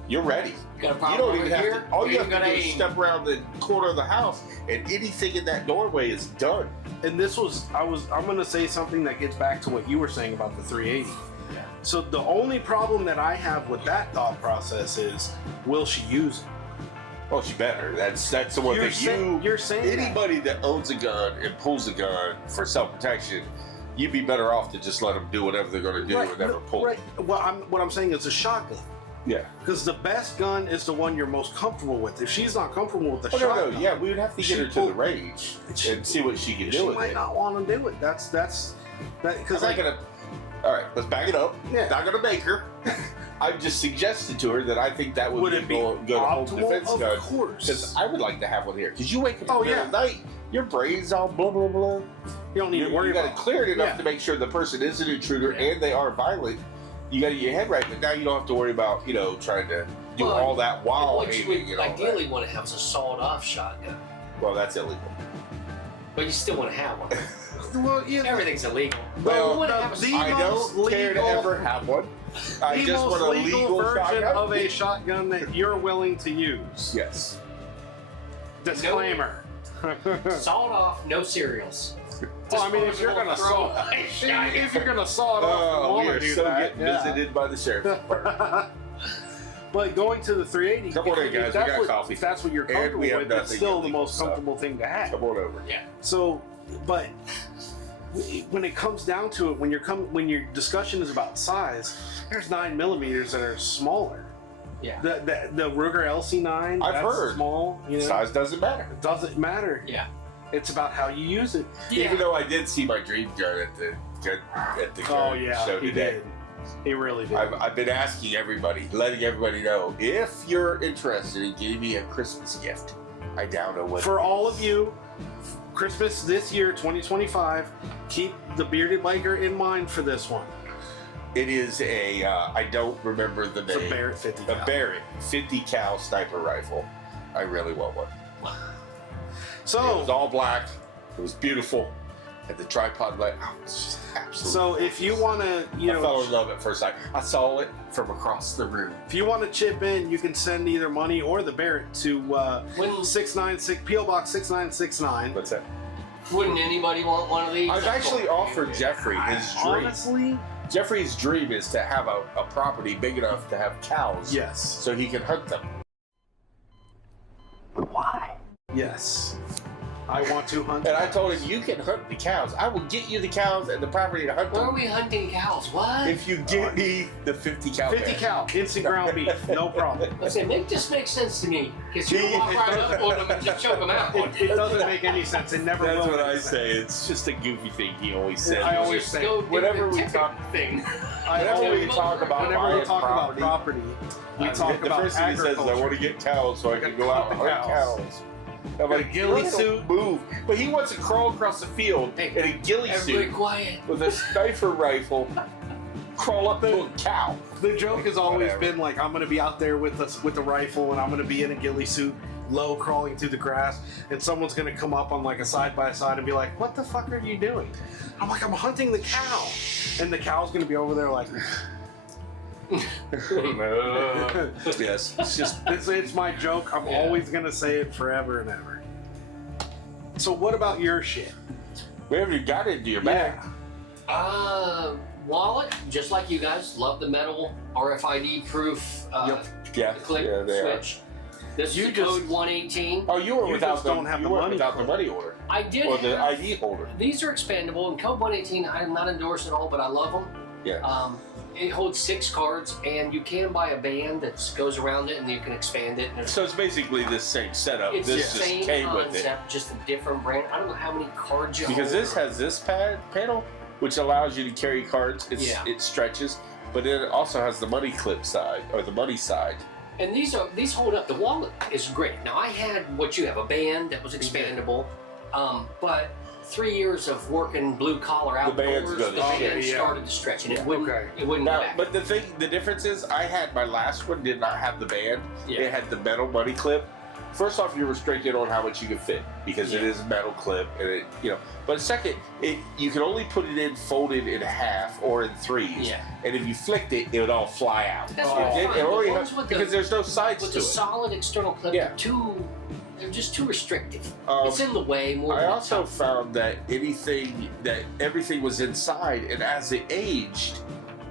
you're ready. You got a problem don't even over have here? to. All you have to do gotta is aim. step around the corner of the house, and anything in that doorway is done. And I'm going to say something that gets back to what you were saying about the 380. Yeah. So the only problem that I have with that thought process is, will she use it? Well, she better. That's the one thing. You're saying anybody that owns a gun and pulls a gun for self-protection, you'd be better off to just let them do whatever they're going to do and never pull. Right. Well, what I'm saying is a shotgun. Yeah. Because the best gun is the one you're most comfortable with. If she's not comfortable with the No, shotgun, yeah, we would have to get her to the range and see what she can do with it. She might not want to do it. That's that because I'm not gonna. All right, let's back it up. Yeah. Not gonna make her. I've just suggested to her that I think that would be a good home defense of gun. course. Because I would like to have one here. Because you wake up in the middle of the yeah. night, your brain's all blah blah blah. You don't need to worry You got about to clear it enough Yeah. to make sure the person is an intruder and they are violent. You got to get your head right, but now you don't have to worry about trying to do all that while What you aiming would and all ideally that. want to have is a sawed-off shotgun, Well, that's illegal. but you still want to have one. Well, yeah. Everything's illegal. Well, you want to have a the I most don't care to legal- ever have one. I The just most want a legal legal version shotgun. of a shotgun that you're willing to use. Yes. Disclaimer. sawed-off, no cereals. Well, I mean, if you're gonna saw, if you're gonna saw it off, you Oh, we wanna are do so that. getting visited by the sheriff's department. But going to the 380, Come on in, if guys. We that's got what, coffee. if that's what you're And comfortable we have with, it's nothing still the illegal most stuff. comfortable thing to have. Come on over. Yeah. So, but when it comes down to it, when your discussion is about size, there's 9mm that are smaller. Yeah. The Ruger LC9, I've that's heard. small. Size doesn't matter. It doesn't matter. Yeah. It's about how you use it. Even though I did see my dream gun at the Oh gun yeah, show he today. did. He really did. I've been asking everybody, letting everybody know, if you're interested in giving me a Christmas gift, I doubt know what. For all of you, Christmas this year, 2025, keep the bearded biker in mind for this one. It is a, I don't remember the name. It's a Barrett 50 cal. A Barrett 50 cal sniper rifle. I really want one. So it was all black. It was beautiful. Had the tripod light. Oh, it's just absolutely. So if you want to, I fell in love at first sight. I saw it from across the room. If you want to chip in, you can send either money or the Barrett to 696 PO Box 6969. What's that? Wouldn't anybody want one of these? I've actually offered Jeffrey his dream. Honestly, Jeffrey's dream is to have a property big enough to have cows. Yes. So he can hunt them. Why? Yes. I want to hunt. And I told him, you can hunt the cows. I will get you the cows and the property to hunt Where are them. we hunting cows? What? If you get me the 50 cow. 50 cal, instant ground beef, no problem. I say, this makes sense to me. Because you walk right up on them and just choke them out. It doesn't make any sense. It never That's will. what make I sense. say. It's just a goofy thing he always says. I always say, Go do whenever the we ticket talk- thing. Whenever we talk about Whenever we buying talk about property, property, we talk the about first thing he says is, agriculture. I want to get cows so I can go out and hunt cows. I'm like, ghillie "You suit." move. But he wants to crawl across the field in a ghillie Everybody suit quiet. with a sniper rifle, crawl up to a cow. The joke has always Whatever. been like, I'm going to be out there with the rifle, and I'm going to be in a ghillie suit, low crawling through the grass, and someone's going to come up on like a side by side and be like, "What the fuck are you doing?" I'm like, "I'm hunting the cow," and the cow's going to be over there like, Yes, it's just it's my joke. I'm always going to say it forever and ever. So what about your shit? we haven't even got into your bag. Wallet, just like you guys, love the metal RFID proof Yeah, click yeah, they are. switch. This You is just- code 118. Oh, you were You without just the don't have you the weren't money without for the it. money order I did or the have, ID holder. These are expandable, and code 118, I'm not endorsed at all, but I love them. Yeah. It holds 6 cards, and you can buy a band that goes around it, and you can expand it. And So it's basically the same setup. it's This the just same came concept, with it. just a different brand. I don't know how many cards you Because hold. this has this panel. which allows you to carry cards. It stretches, but then it also has the money clip side or the money side. And these hold up. The wallet is great. Now I had what you have, a band that was expandable, but 3 years of working blue collar outdoors, the band started to stretch, and it wouldn't go back. But the difference is, I had my last one did not have the band. It had the metal money clip. First off, you're restricted on how much you can fit because it is a metal clip, and it But second, you can only put it in folded in half or in threes. Yeah. And if you flicked it, it would all fly out. That's fine. Because there's no sides with to the it. solid external clip, they're just too restrictive. It's in the way more. I also found that everything was inside, and as it aged,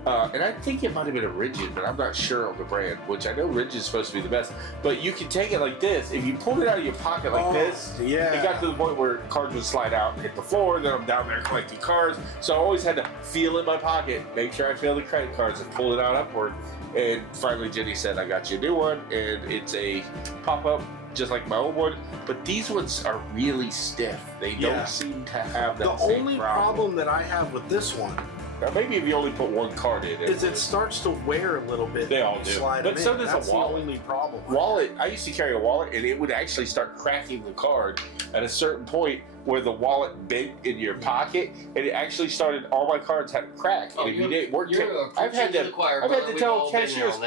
and I think it might have been a Rigid, but I'm not sure on the brand, which I know Rigid is supposed to be the best. But you can take it like this. If you pulled it out of your pocket like this, it got to the point where cards would slide out and hit the floor. Then I'm down there collecting cards. So I always had to feel in my pocket, make sure I feel the credit cards, and pull it out upward. And finally, Jenny said, I got you a new one, and it's a pop-up, just like my old one. But these ones are really stiff. They don't seem to have that The only problem that I have with this one, now maybe if you only put one card in, is it starts to wear a little bit. They all do. But so does a wallet. The only problem. Wallet. I used to carry a wallet, and it would actually start cracking the card at a certain point where the wallet bent in your pocket, and it actually started. All my cards had a crack, and if you didn't work, I've had to tell cashiers,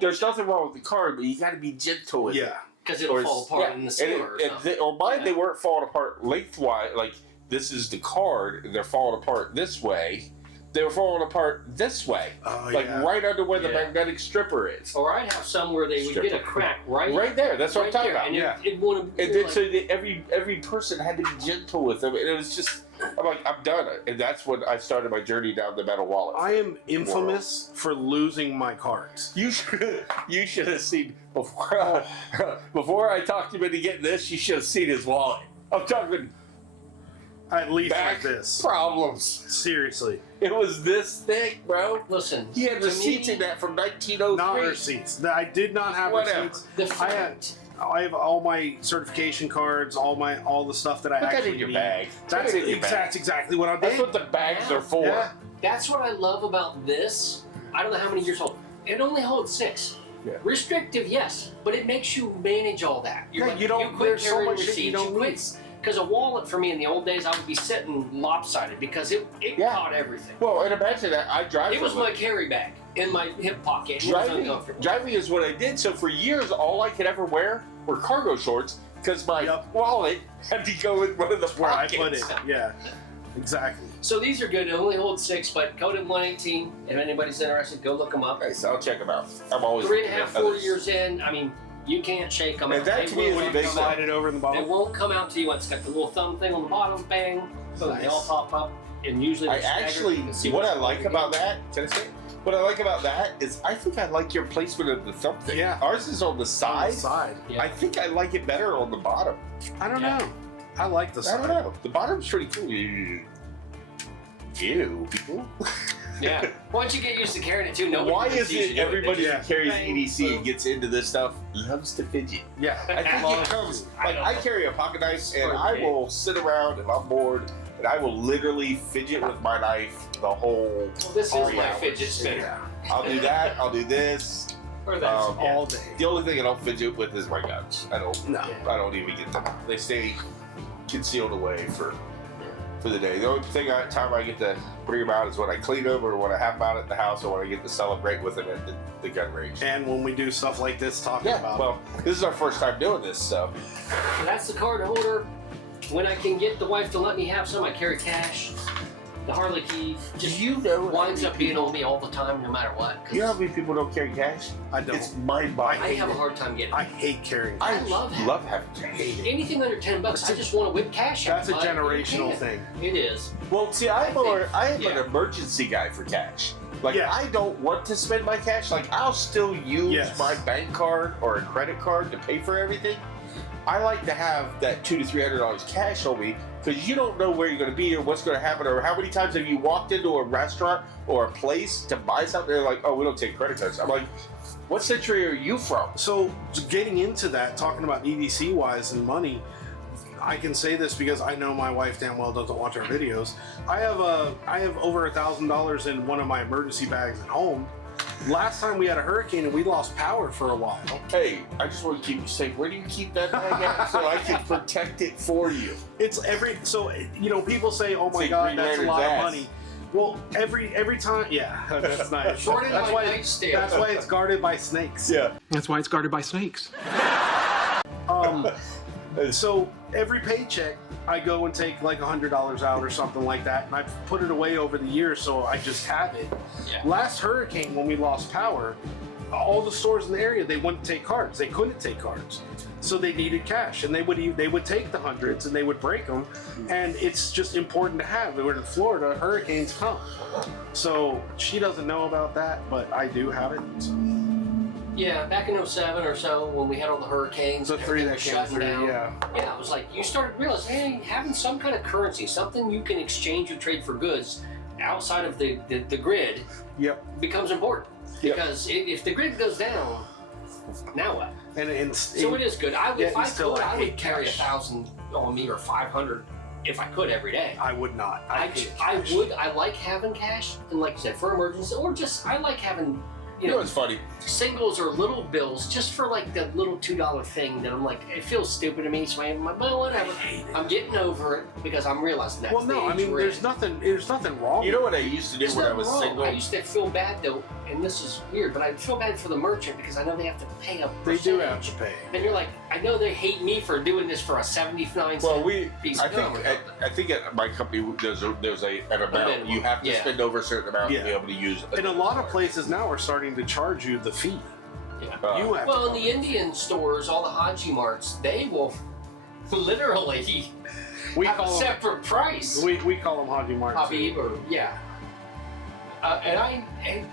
there's nothing wrong with the card, but you got to be gentle with it. Because it'll fall apart in the center or something. On mine, they weren't falling apart lengthwise. Like, this is the card, and they're falling apart this way. They were falling apart this way. Right under where the magnetic stripper is. Or I'd have some where they would get a crack right there. That's what I'm talking about. And it wouldn't. And then so every person had to be gentle with them, and it was just. I'm like, I'm done. And that's when I started my journey down the metal wallet. I am infamous for losing my cards. You should have seen before I talked him into getting this. You should have seen his wallet. I'm talking at least back like this problems. Seriously, it was this thick, bro. Listen, he had receipts in that from 1903. Not receipts. I did not have receipts. I have all my certification cards, all the stuff that I Put actually that in your need. bag. That's exactly what I did. That's what the bags are for. Yeah. That's what I love about this. I don't know how many years old. It only holds 6. Yeah. Restrictive, yes, but it makes you manage all that. You don't. There's so much shit you don't need. Because a wallet for me in the old days, I would be sitting lopsided because it caught everything. Well, and imagine that I drive. It was my carry bag in my hip pocket. Driving is what I did. So for years, all I could ever wear were cargo shorts because my wallet had to go in one of the pockets. Where I put it. Yeah, exactly. So these are good. They only hold 6, but coded 118. If anybody's interested, go look them up. Okay, so I'll check them out. I'm always 3.5, 4 years in. I mean, you can't shake them. And that to me is a big slide it over in the bottom. It won't come out to you. It's got the little thumb thing on the bottom. Bang. So they all pop up. And usually what I like about that, what I like about that is I think I like your placement of the thumb thing. Yeah. Ours is on the side. Yeah. I think I like it better on the bottom. I don't know. I like the side. I don't know. The bottom's pretty cool. Ew, people. Yeah. Once you get used to carrying it too, why is it everybody that carries EDC and gets into this stuff loves to fidget? Yeah. I think it comes, like I carry a pocket knife and I will sit around if I'm bored and I will literally fidget with my knife the whole this is my fidget spinner. Yeah. I'll do that, I'll do this. Or that's all day. The only thing I don't fidget with is my guns. I don't even get them. They stay concealed away for the day. The only time I get to bring them out is when I clean them or when I have them out at the house or when I get to celebrate with them at the gun range. And when we do stuff like this, talking about well, this is our first time doing this, so. That's the card holder. When I can get the wife to let me have some, I carry cash. The Harley key just winds up being on me all the time, no matter what. You know how many people don't carry cash? I don't. It's mind-boggling. I have a hard time getting it. I hate carrying I cash. love having cash. Anything under $10, I just want to whip cash out. That's a generational thing. It is. Well, see, I am an emergency guy for cash. Like, I don't want to spend my cash. Like, I'll still use my bank card or a credit card to pay for everything. I like to have that $200 to $300 cash on me because you don't know where you're going to be or what's going to happen or how many times have you walked into a restaurant or a place to buy something. They're like, oh, we don't take credit cards. I'm like, what century are you from? So getting into that, talking about EDC wise and money, I can say this because I know my wife damn well doesn't watch our videos. I have over $1,000 in one of my emergency bags at home. Last time we had a hurricane and we lost power for a while. Hey, I just want to keep you safe. Where do you keep that bag at so I can protect it for you? It's so you know, people say, "Oh my Say God, Green that's a Lantern's lot ass. of money." Well, every time, yeah, that's nice. Shorted That's my why nightstand. that's why it's guarded by snakes. Yeah. That's why it's guarded by snakes. So every paycheck, I go and take like $100 out or something like that, and I've put it away over the years, so I just have it. Yeah. Last hurricane, when we lost power, all the stores in the area, they wouldn't take cards. They couldn't take cards, so they needed cash, and they would take the hundreds and they would break them, and it's just important to have. We're in Florida, hurricanes come, so she doesn't know about that, but I do have it. So. Yeah, back in 07 or so, when we had all the hurricanes, The three everything that was came shutting through, down. yeah. It was like you started realizing, hey, having some kind of currency, something you can exchange or trade for goods outside of the grid, Yep. becomes important. Yep. Because if the grid goes down, now what? And So it is good. If I still, could, I I would hate carry cash. 1,000 on me or 500 if I could every day. I would not. I hate cash. would. I like having cash, and like you said, for emergency, or just I like having, You know what's funny? singles or little bills just for like the little $2 thing that I'm like, it feels stupid to me, so I'm like, well, whatever. I'm getting over it because I'm realizing that. Well, no, I mean, there's nothing wrong. You know what I used to do when I was single? I used to feel bad though, and this is weird, but I feel bad for the merchant because I know they have to pay a They percentage. do have to pay. And you're like, I know they hate me for doing this for a 79 Well, cent piece I of think gum. I think at my company there's an amount minimum. you have to Yeah. spend over a certain amount Yeah. to be able to use. And a lot of places now are starting to charge you the fee. Yeah. You have Well, to in the Indian stores, all the Haji marts, they will literally we have a call them, separate price. we call them Haji Martin. Habib or yeah. And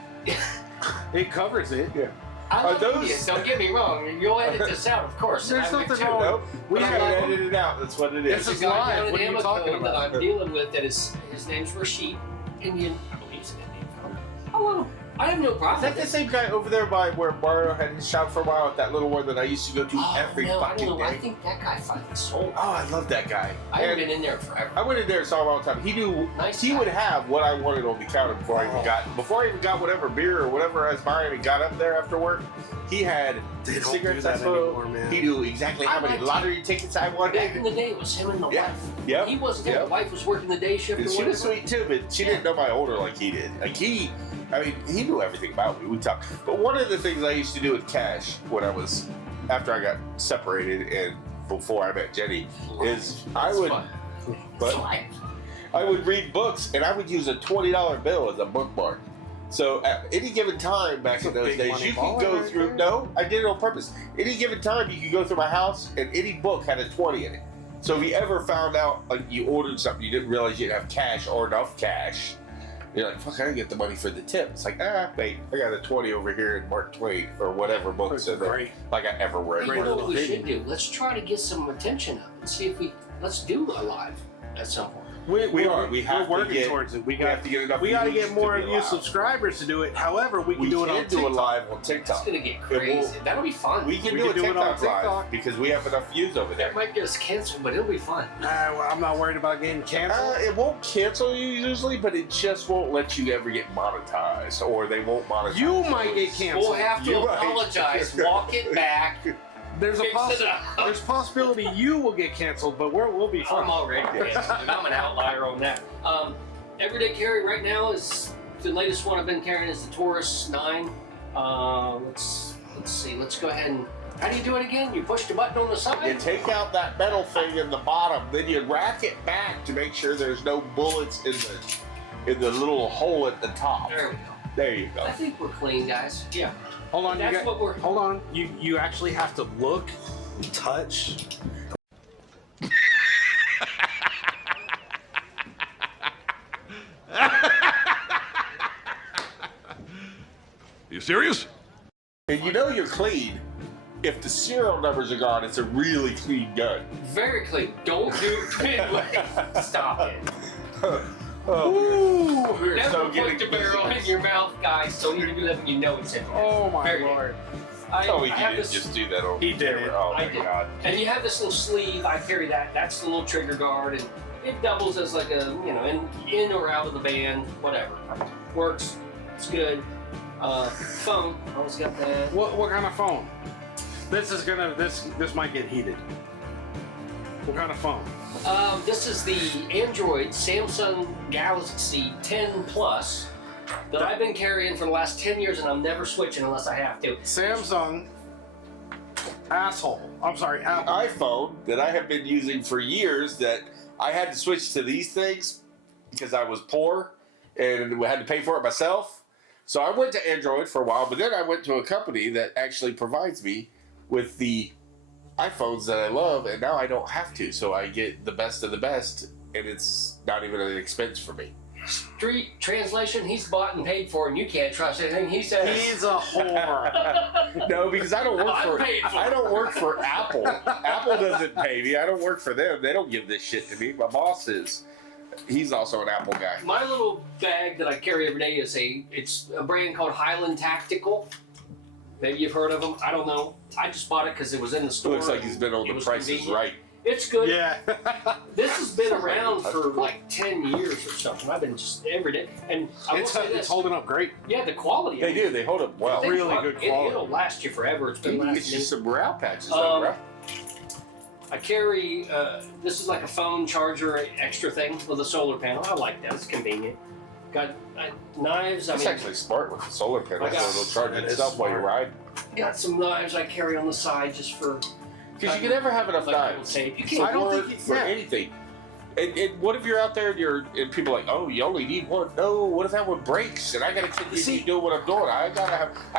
It covers it. Yeah. I love those- Indians, don't get me wrong. You'll edit this out, of course. and There's I would nothing too. wrong. Nope. We We have- edited it out. That's what it is. This is There's a guy live. down in What are you talking Amaco that about? I'm dealing with that is, his name's Rashid, Indian. I believe he's an Indian fellow. Hello. I have no Is problem that with the same guy over there by where Mario had his shop for a while at that little one that I used to go to every no, I fucking don't know. I day? think that guy finally sold. Oh, I love that guy. I haven't And been in there forever. I went in there and saw him all the time. He knew Nice he guy. would have what I wanted on the counter before I even got whatever beer or whatever I was buying and got up there after work. He had They don't cigarettes do I that smoked. anymore, man. He knew exactly how I many liked lottery tickets I Back in wanted. the day, it was him and the Yeah. wife. Yep. He wasn't there. Yep. The wife was working the day shift or And she whatever. was sweet too, but she didn't know my order like he did. Like he knew everything about me. We talked. But one of the things I used to do with cash when I was after I got separated and before I met Jenny is I would. Fun. But Fine. I would read books, and I would use a $20 bill as a bookmark. So at any given time back That's in a those big days, money you could baller go right through. there. No, I did it on purpose. Any given time, you could go through my house, and any book had a 20 in it. So if you ever found out like you ordered something, you didn't realize you didn't have cash or enough cash, you're like, "Fuck, I didn't get the money for the tip." It's like, wait, I got a 20 over here in Mark Twain or whatever books That's that great. like I ever read. You know what we hidden. should do? Let's try to get some attention up and see if let's do a live at some point. We are. We have we're to working get- towards it. we have to get enough We got to views get more to of be you allowed. subscribers to do it. However, we can We do it on can do it TikTok. live on It's TikTok. gonna get It crazy. will- That'll be fun. We can We do can a do it on TikTok live TikTok. because we have enough views over there. That might get us canceled, but it'll be fun. Well, I'm not worried about getting canceled. It won't cancel you usually, but it just won't let you ever get monetized, or they won't monetize. You might get canceled. We'll have to You might. apologize, walk it back. There's a fix it up. there's possibility you will get canceled, but we'll be fine. I'm already canceled, and I'm an outlier on that. Everyday carry right now is the latest one I've been carrying is the Taurus 9. Let's see. Let's go ahead and. How do you do it again? You push the button on the You side. take out that metal thing in the bottom, then you rack it back to make sure there's no bullets in the little hole at the top. There we go. There you go. I think we're clean, guys. Yeah. Hold on, That's what we're. hold on. You actually have to look, touch. You serious? And you know you're clean if the serial numbers are gone. It's a really clean gun. Very clean. Don't do it. Stop it. Ooh, Never put the barrel in your mouth, guys. Don't even do that when you know it's in there. Oh my Very lord. I Oh, he have didn't this, just do that on He did camera. it. Oh I my did. god. And you have this little sleeve. I carry that. That's the little trigger guard, and it doubles as like a in or out of the band, whatever. Works. It's good. Phone. Always got that. What kind of phone? This might get heated. What kind of phone? This is the Android Samsung Galaxy 10 Plus that I've been carrying for the last 10 years, and I'm never switching unless I have to. Samsung asshole. I'm sorry, Apple. iPhone that I have been using for years that I had to switch to these things because I was poor and had to pay for it myself. So I went to Android for a while, but then I went to a company that actually provides me with the iPhones that I love, and now I don't have to. So I get the best of the best, and it's not even an expense for me. Street translation, he's bought and paid for, and you can't trust anything he says. He's a whore. No, because I don't work I'm for paid for I it. don't work for Apple. Apple doesn't pay me. I don't work for them. They don't give this shit to me. My boss is. He's also an Apple guy. My little bag that I carry every day is it's a brand called Highland Tactical. Maybe you've heard of them. I don't know. I just bought it because it was in the It store. looks like he's been on It The was Price is convenient. Right. It's good. Yeah. This has been around for like 10 years or something. I've been just every day. And I will say It's this. holding up great. Yeah, the quality. They do. They hold up well. They Really fuck- good quality. It'll last you forever. It's been You can get lasting you me. some morale patches, though, bro. I carry, this is like a phone charger extra thing with a solar panel. I like that. It's convenient. Got knives. It's actually smart with the solar panel, I got- so it'll charge That is itself while you're smart. riding.Got some knives I carry on the side just for. Because you can never have enough Like knives. tape. You For can't. I don't work, think you- for yeah. anything. And what if you're out there and people are like, oh, you only need one? No, what if that one breaks and I gotta continue doing what I'm doing? I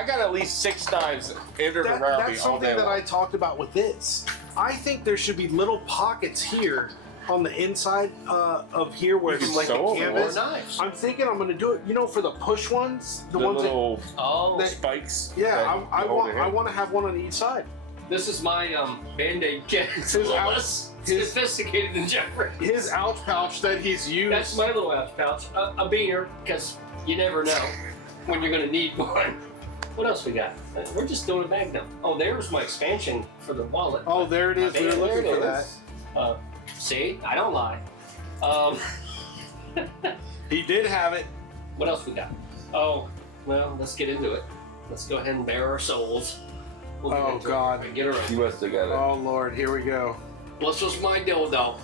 got at least 6 knives in and around me That's all something day that long. I talked about with this. I think there should be little pockets here on the inside of here where You it's can like sew the them, canvas. More knives. I'm thinking I'm gonna do it. You know, for the push ones, the ones little Oh, that- spikes. that. Yeah, that I you hold want. in I hand. want to have one on each side. this is my Band-Aid kit. It's a His little ouch- less his- sophisticated than Jeffrey. His ouch pouch that he's used. That's my little ouch pouch. A beaner, because you never know when you're going to need one. What else we got? We're just doing a bag now. Oh, there's my expansion for the wallet. Oh, there it is. We were There looking it for that. is. See, I don't lie. He did have it. What else we got? Oh, well, let's get into it. Let's go ahead and bare our souls. We'll get Oh, into God. it. Get her ready. You must have got it. Oh Lord, here we go. This was my dildo.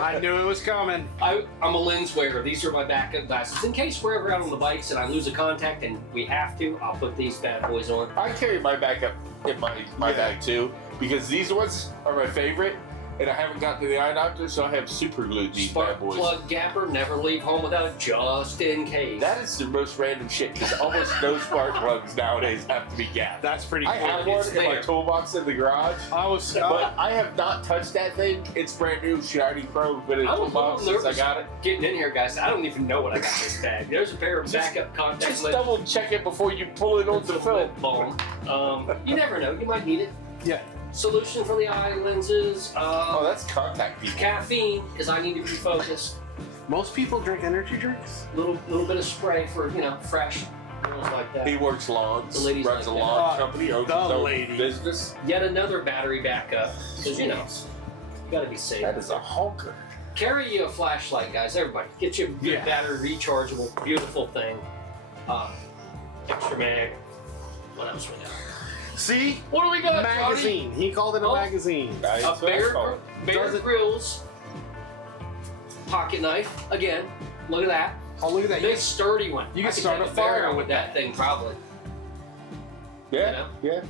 I knew it was coming. I'm a lens wearer. These are my backup glasses. In case we're ever out on the bikes and I lose a contact and we have to, I'll put these bad boys on. I carry my backup in my Yeah. bag too because these ones are my favorite, and I haven't gotten to the eye doctor, so I have super glued these Spark bad boys. plug gapper, never leave home without it, just in case. That is the most random shit because almost no spark plugs nowadays have to be gapped. That's pretty I cool. have one It's in my there. toolbox in the garage, I was. but I have not touched that thing. It's brand new, shiny chrome, been in the I'm a little toolbox since I nervous got it. getting in here, guys. I don't even know what I got in this bag. There's a pair of Just- backup contact Just lenses. double check it before you pull it on the film. Balm. You never know. You might need it. Yeah. Solution for the eye lenses. Oh, that's contact people. Caffeine, because I need to be focused. Most people drink energy drinks. Little bit of spray for fresh. Things like that. He works lawns, The ladies runs like a that. lawn company, owns the his own lady. business. Yet another battery backup, because you gotta be safe. That is a honker. Carry you a flashlight, guys. Everybody, get you a good Yeah. battery, rechargeable, beautiful thing. Extra mag. What else we got? See, What do we got, magazine. He called it a Oh. magazine. That's Johnny? what it's called. Bear Does it- Grylls pocket knife. Again, look at that. Oh, look at that. Big sturdy one. You I can could start take a bear fire with with that thing, probably. Yeah, yeah.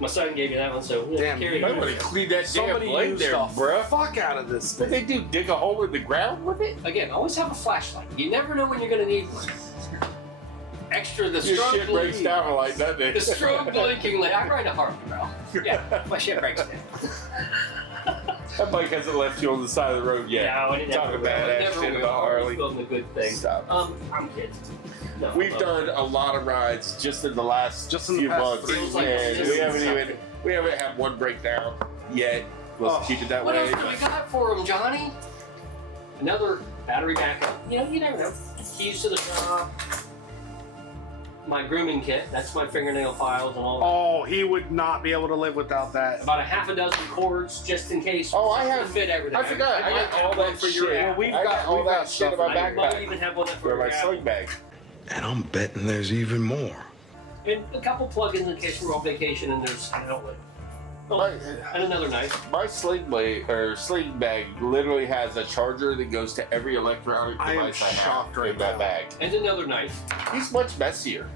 My son gave me that one, so we'll Damn, carry I it. would have cleaned that damn Somebody blade used there, the bruh. fuck out of this What thing. they do? Dig a hole in the ground with it? Again, always have a flashlight. You never know when you're gonna need one. Extra the Your strobe shit breaks blinking. down like that. The strobe blinking light. I ride a Harley, bro. Yeah, my shit breaks down. That bike hasn't left you on the side of the road yet. No, it Talk never will. about It that never shit will. about Harley. Always building a good thing. Stop. I'm kidding. No, We've done a lot of rides just in the last Just in the few past months, 3 Feels like and just we haven't had one breakdown yet. Let's Oh. keep it that What way. else do we got for him, Johnny? Another battery backup. You never know. Keys to the job. my grooming kit. That's my fingernail files and all. Oh, he would not be able to live without that. About a half a dozen cords just in case. Oh, I have fit everything. I forgot. I got all that for shit. your Well, we've I got all that stuff shit in my I might backpack. even have one For my sling bag. And I'm betting there's even more. And a couple plugins in case we're on vacation and there's an outlet. Oh, and another knife. My sling bag literally has a charger that goes to every electronic I am device I have shocked right in that now. bag. And another knife. He's much messier.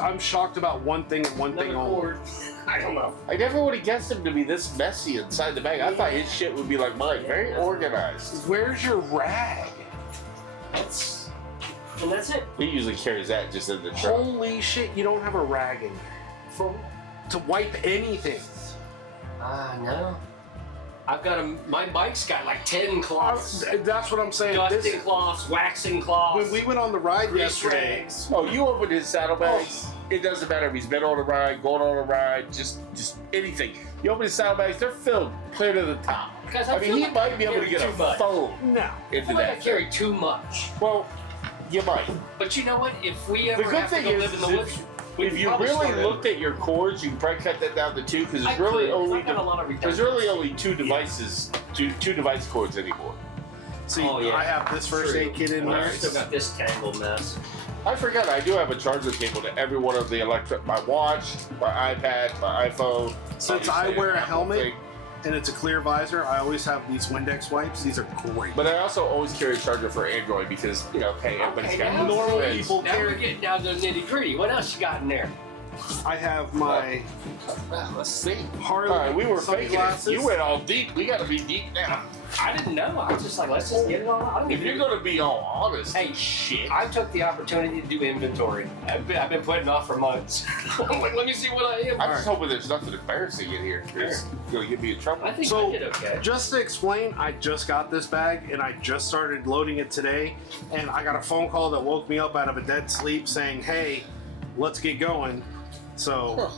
I'm shocked about one thing and one thing Another only. cord. I don't know. I never would have guessed him to be this messy inside the bag. I thought his shit would be like mine, very organized. Where's your rag? And that's it. He usually carries that just in the truck. Holy shit, you don't have a rag in here. To wipe anything. No. I've got my bike's got like 10 cloths. That's what I'm saying. Dusting cloths, waxing cloths. When we went on the ride grease yesterday, rags. Oh, you open his saddlebags. It doesn't matter if he's been on a ride, going on a ride, just anything. You open his saddlebags, they're filled clear to the top. Guys, I mean, feel he like might be able to carry get a too much. phone no. I into feel like I that. carry too much. Well, you might. But you know what? If we The ever good have to thing go is, live in the woods, if you really looked at your cords, you can probably cut that down to 2 because I there's really could, 'cause only I've got a lot of there's really redundancy. only 2 devices, two device cords anymore. See, Oh, yeah. I have this first aid kit in Well, there. I still got this tangled mess. I forgot I do have a charger cable to every one of the my watch, my iPad, my iPhone. Since I obviously, wear a Apple helmet thing. and it's a clear visor, I always have these Windex wipes. These are great. But I also always carry a charger for Android because, hey, everybody's got now normal friends. people Now we're carry. getting down to the nitty gritty. What else you got in there? I have my Well, let's see. Harley All right, we were faking it. sunglasses. You went all deep. We got to be deep now. I didn't know. I was just like, let's just get it all out. If you're going to be all honest, Hey, shit. I took the opportunity to do inventory. I've been putting it off for months. I'm like, let me see what I am. I'm just hoping there's nothing embarrassing in here. It's going to get me in trouble. I think So, I did okay. just to explain, I just got this bag and I just started loading it today. And I got a phone call that woke me up out of a dead sleep saying, hey, let's get going. So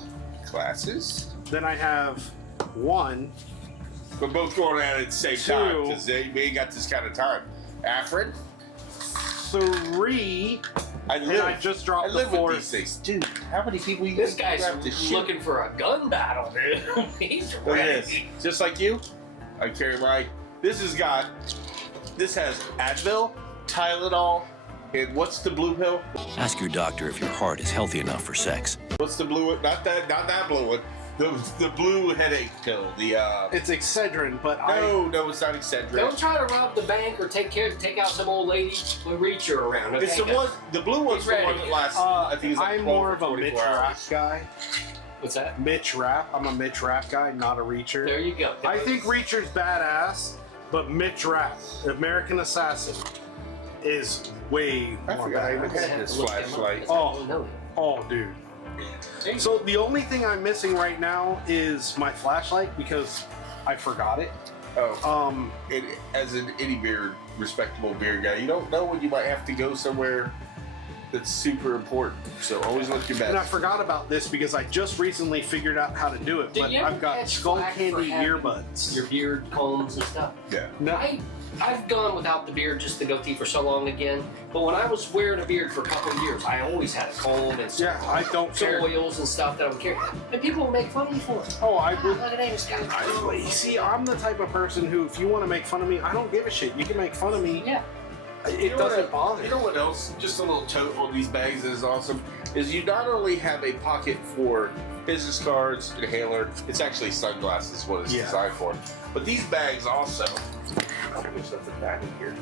Classes? then I have one. We're both going at it at the same 2. time because we ain't got this kind of time. Afrin? 3. I And live. I just dropped I the live with 4th. these things. Dude, how many people you This guy's have to shoot? looking for a gun battle, dude. He's Look at ready. this. Just like you, I carry my. This has Advil, Tylenol, and what's the blue pill? Ask your doctor if your heart is healthy enough for sex. What's the blue one? Not that blue one. The blue headache pill. It's Excedrin, but no, it's not Excedrin. Don't try to rob the bank or take out some old lady with Reacher around. Okay? It's the one. The blue one's the ready. one that lasts. I think it's like I'm 12 more or of a 24 Mitch Rapp hours. guy. What's that? Mitch Rapp. I'm a Mitch Rapp guy, not a Reacher. There you go. I think Reacher's badass, but Mitch Rapp, American Assassin, is way I more forgot I even badass. had this flashlight. Oh, dude. So the only thing I'm missing right now is my flashlight because I forgot it. Oh. As an respectable beer guy, you don't know when you might have to go somewhere that's super important. So always look your best. And I forgot about this because I just recently figured out how to do it. Did But you ever I've got catch skull flack for candy having earbuds. Your beard combs and stuff. Yeah. No. I've gone without the beard, just the goatee for so long again. But when I was wearing a beard for a couple of years, I always had a comb and Yeah, I don't care. oils and stuff that I would carry. And people would make fun of you for it. Oh, I would. Look at that, it's got a See, I'm the type of person who, if you want to make fun of me, I don't give a shit. You can make fun of me. Yeah. It doesn't bother me. You know what else? Just a little tote on these bags that is awesome. Is you not only have a pocket for business cards, inhaler. It's actually sunglasses. What it's designed for. But these bags also. There's something back in here.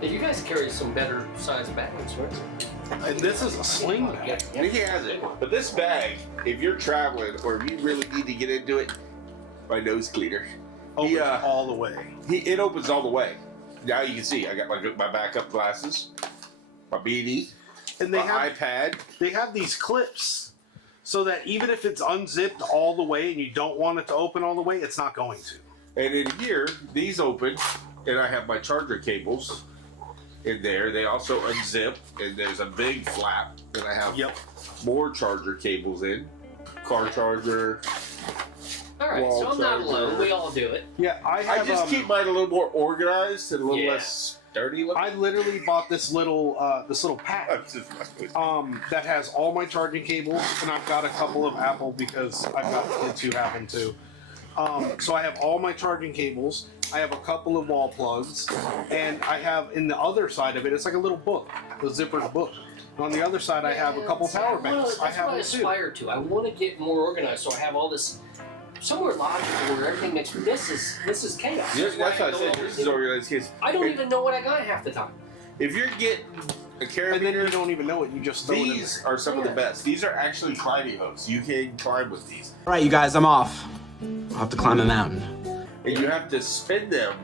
Yeah, you guys carry some better size bags, right? And this is a sling bag. He has it. But this bag, if you're traveling or if you really need to get into it, my nose cleaner. Opens all the way. It opens all the way. Now you can see I got my backup glasses, my beanie, and my iPad. They have these clips so that even if it's unzipped all the way and you don't want it to open all the way, it's not going to. And in here, these open, and I have my charger cables in there. They also unzip, and there's a big flap that I have more charger cables in. Car charger. All right, so I'm not alone. We all do it. Yeah, I just keep mine a little more organized and a little less dirty looking. I literally bought this little pack that has all my charging cables, and I've got a couple of Apple because I've got kids who have them too. So I have all my charging cables. I have a couple of wall plugs, and I have in the other side of it, it's like a little book, a zippered book. And on the other side, I have a couple power banks. That's what I aspire to. I want to get more organized, so I have all this somewhere logical where everything makes. This is chaos. That's what I said. This is organized kids. I don't even know what I got half the time. If you're getting a carabiner, and then you don't even know it. You just throw it in there. These are some of the best. These are actually climbing hooks. You can climb with these. All right, you guys, I'm off. I'll have to climb a mountain. And you have to spin them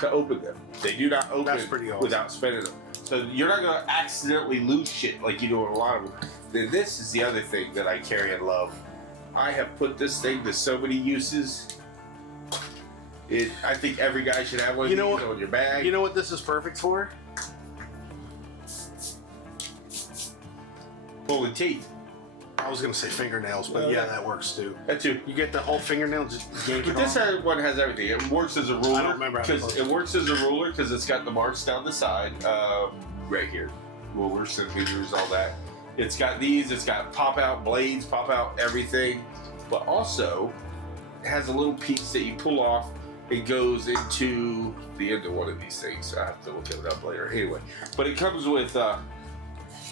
to open them. They do not open awesome. without spinning them. So you're not going to accidentally lose shit like you do in a lot of them. Then this is the other thing that I carry and love. I have put this thing to so many uses. I think every guy should have one of these on your bag. You know what this is perfect for? Pulling teeth. I was gonna say fingernails, but yeah, that works too. That too. You get the whole fingernail, just yank it But this off. one has everything. It works as a ruler. I don't remember how because it works as a ruler because it's got the marks down the side, right here, rulers, centimeters, all that. It's got these. It's got pop out blades, pop out everything, but also it has a little piece that you pull off. It goes into the end of one of these things. I have to look it up later. Anyway, but it comes with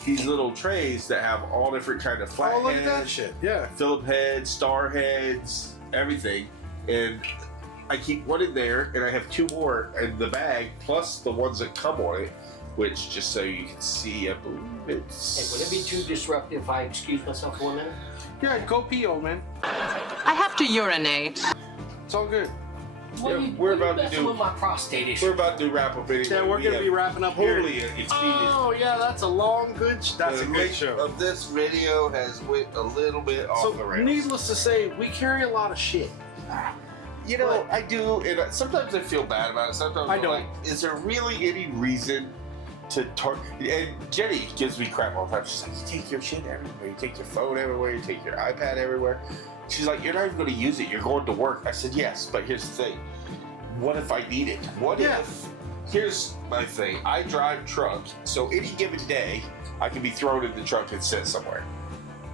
these little trays that have all different kind of flat Oh, look at heads, that shit! Yeah. Phillip heads, star heads, everything. And I keep one in there, and I have two more in the bag, plus the ones that come on it, which, just so you can see, I believe it's... Hey, would it be too disruptive if I excuse myself for a minute? Yeah, go pee, old man. I have to urinate. It's all good. Well, Yeah, we're about to do... with my prostate issue. We're about to do wrap up anyway. Yeah, we're gonna be wrapping up here. Totally exceeded. Oh yeah, that's a long, good. That's a good show. Of this video has went a little bit off the rails. Needless to say, we carry a lot of shit. You know, I do, and sometimes I feel bad about it. Sometimes I I'm don't. like, is there really any reason to and Jenny gives me crap all the time. She's like, you take your shit everywhere. You take your phone everywhere. You take your iPad everywhere. She's like, you're not even going to use it. You're going to work. I said, yes, but here's the thing. What if I need it? What if... Here's my thing. I drive truck, so any given day, I can be thrown in the truck and sit somewhere.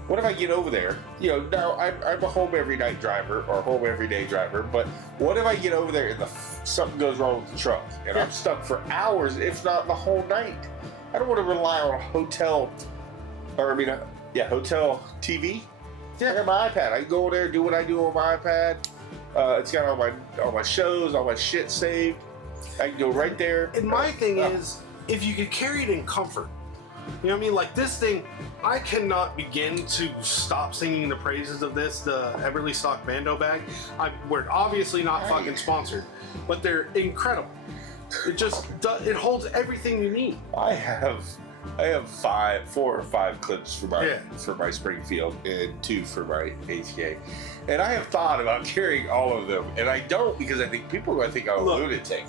What if I get over there? You know, now I'm a home every night driver or home every day driver, but what if I get over there and something goes wrong with the truck and I'm stuck for hours, if not the whole night? I don't want to rely on a hotel, hotel TV. Yeah, I got my iPad. I can go over there, do what I do on my iPad. It's got all my shows, all my shit saved. I can go right there. And my thing is, if you could carry it in comfort, you know what I mean? Like this thing, I cannot begin to stop singing the praises of this, the Everly Stock Bando bag. We're obviously not fucking sponsored, but they're incredible. It holds everything you need. I have 4 or 5 clips for my Springfield and 2 for my HK. And I have thought about carrying all of them, and I don't because I think people are going to think I'm a lunatic.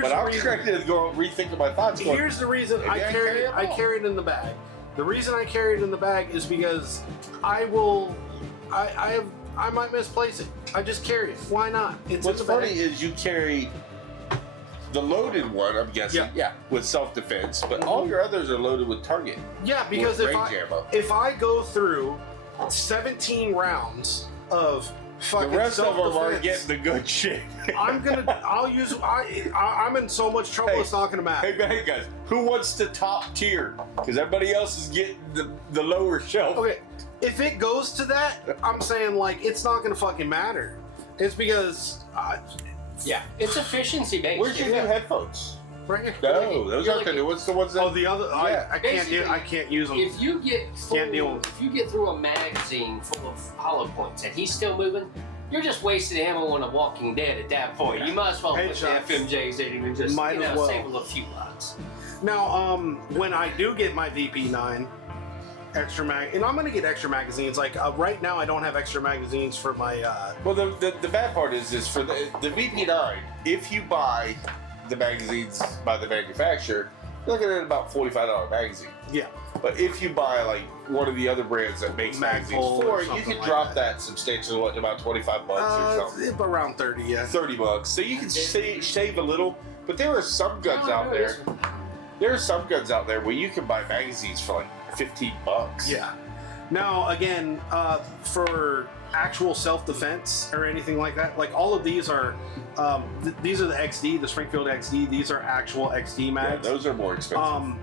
But I'm trying to go rethink my thoughts. Here's the reason I carry it in the bag. The reason I carry it in the bag is because I might misplace it. I just carry it. Why not? What's funny is you carry the loaded one, I'm guessing, with self-defense, but all your others are loaded with target. Yeah, because if I go through 17 rounds of fucking the rest of them self-defense, are getting the good shit. I'm in so much trouble it's not gonna matter. Hey guys, who wants the top tier? Because everybody else is getting the lower shelf. Okay, if it goes to that, I'm saying like it's not gonna fucking matter. It's because it's efficiency based. Where's your new headphones? Right here. No, those aren't the new ones. The ones that the other. I can't use them. If you get through a magazine full of hollow points and he's still moving, you're just wasting ammo on a Walking Dead at that point. You might as well put the FMJs in and just save a few lots. Now, when I do get my VP9 extra mag, and I'm gonna get extra magazines. Like right now, I don't have extra magazines for my. Well, the bad part is for the VP9. If you buy the magazines by the manufacturer, you're looking at about $45 magazine. Yeah. But if you buy like one of the other brands that makes magazines for it, you can drop that substantially about $25 or something. Around 30, yeah. $30. So you can save a little, But there are some guns out there. There are some guns out there where you can buy magazines for like $15. Yeah. Now, again, for actual self-defense or anything like that, like all of these are, these are the XD, the Springfield XD. These are actual XD mags. Yeah, those are more expensive.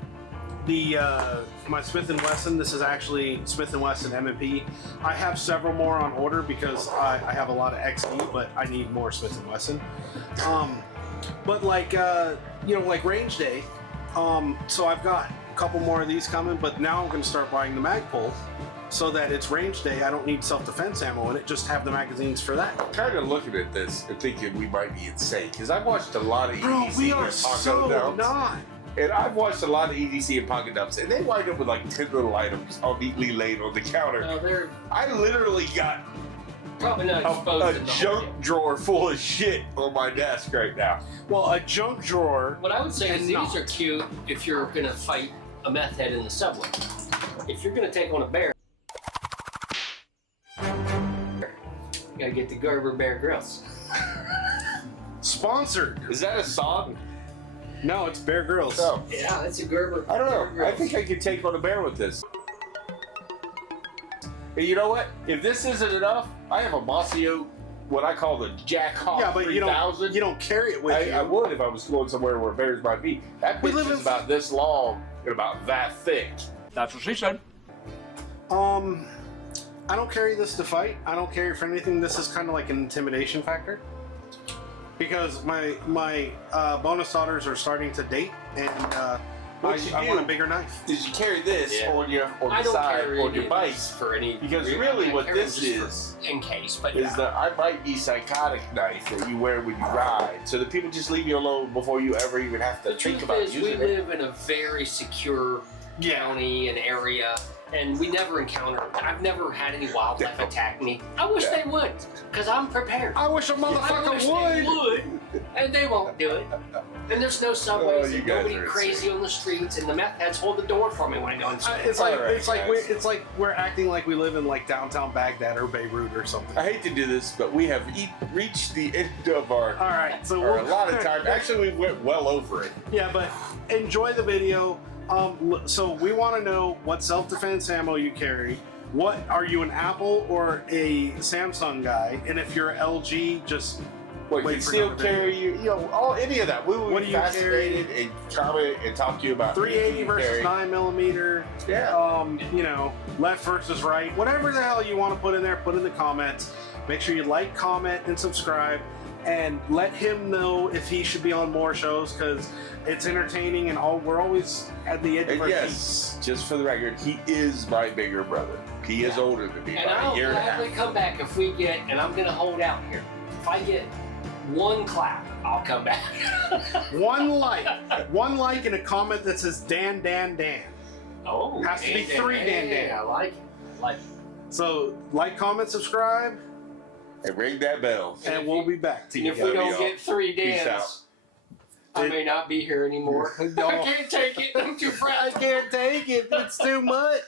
My Smith & Wesson, this is actually Smith & Wesson M&P. I have several more on order because I have a lot of XD, but I need more Smith & Wesson. But like, you know, like range day, so I've got a couple more of these coming, but now I'm going to start buying the Magpul so that it's range day. I don't need self-defense ammo in it, just have the magazines for that. I'm kind of looking at this and thinking we might be insane because I've watched a lot of EDC we are and Taco so dumps. not. And I've watched a lot of EDC and pocket dumps, and they wind up with like 10 little items all neatly laid on the counter. No, I literally got probably not exposed a junk drawer full of shit on my desk right now. Well, a junk drawer. What I would say is these are cute if you're going to fight a meth head in the subway. If you're going to take on a bear, you got to get the Gerber Bear Grylls. Sponsored. Is that a song? No, it's Bear Grylls. No. Yeah, it's a Gerber. I don't know. Bear I Grylls. think I could take on a bear with this. And you know what? If this isn't enough, I have a Mossio, what I call the Jack Hawk 3000. you don't carry it with you. I would if I was going somewhere where bears might be. That We bitch live is in- about this long and about that thick. That's what she said. I don't carry this to fight. I don't carry it for anything. This is kind of like an intimidation factor. Because my bonus daughters are starting to date, and I want a bigger knife. Is you carry this on your I the don't side carry on any your of bike these for any because reason. really I what carry them this just is in case, but is the I might be psychotic knife that you wear when you ride, so that people just leave you alone before you ever even have to think truth about is, using we it. live in a very secure county and area, and we never encounter. I've never had any wildlife attack me. I wish they would, because I'm prepared. I wish a motherfucker would, and they won't do it. And there's no subways, you and guys nobody are crazy on the streets, and the meth heads hold the door for me when I go inside. It's like we're acting like we live in like downtown Baghdad or Beirut or something. I hate to do this, but we have reached the end of our All right, so our allotted time. Actually, we went well over it. Yeah, but enjoy the video. So we want to know what self-defense ammo you carry. What are you, an Apple or a Samsung guy? And if you're LG, just What, wait you for still another carry video. you know all any of that. We would What be do you fascinated and comment and talk to you about 380 anything you versus carry. 9mm. Yeah. You know, left versus right. Whatever the hell you want to put in there, put in the comments. Make sure you like, comment, and subscribe. And let him know if he should be on more shows, because it's entertaining and we're always at the edge of And our yes, just for the record, he is my bigger brother. He is older than me And by a I'll year and a half. gladly come back if we get, and I'm going to hold out here. If I get one clap, I'll come back. One like and a comment that says Dan Dan Dan. Oh, Has to be 3 Dan Dan. I like it. I like it. So like, comment, subscribe, And ring that bell. and we'll be back to And you if we guys. don't get 3 Peace Dans, I may not be here anymore. I can't take it. I'm too proud. I can't take it. It's too much.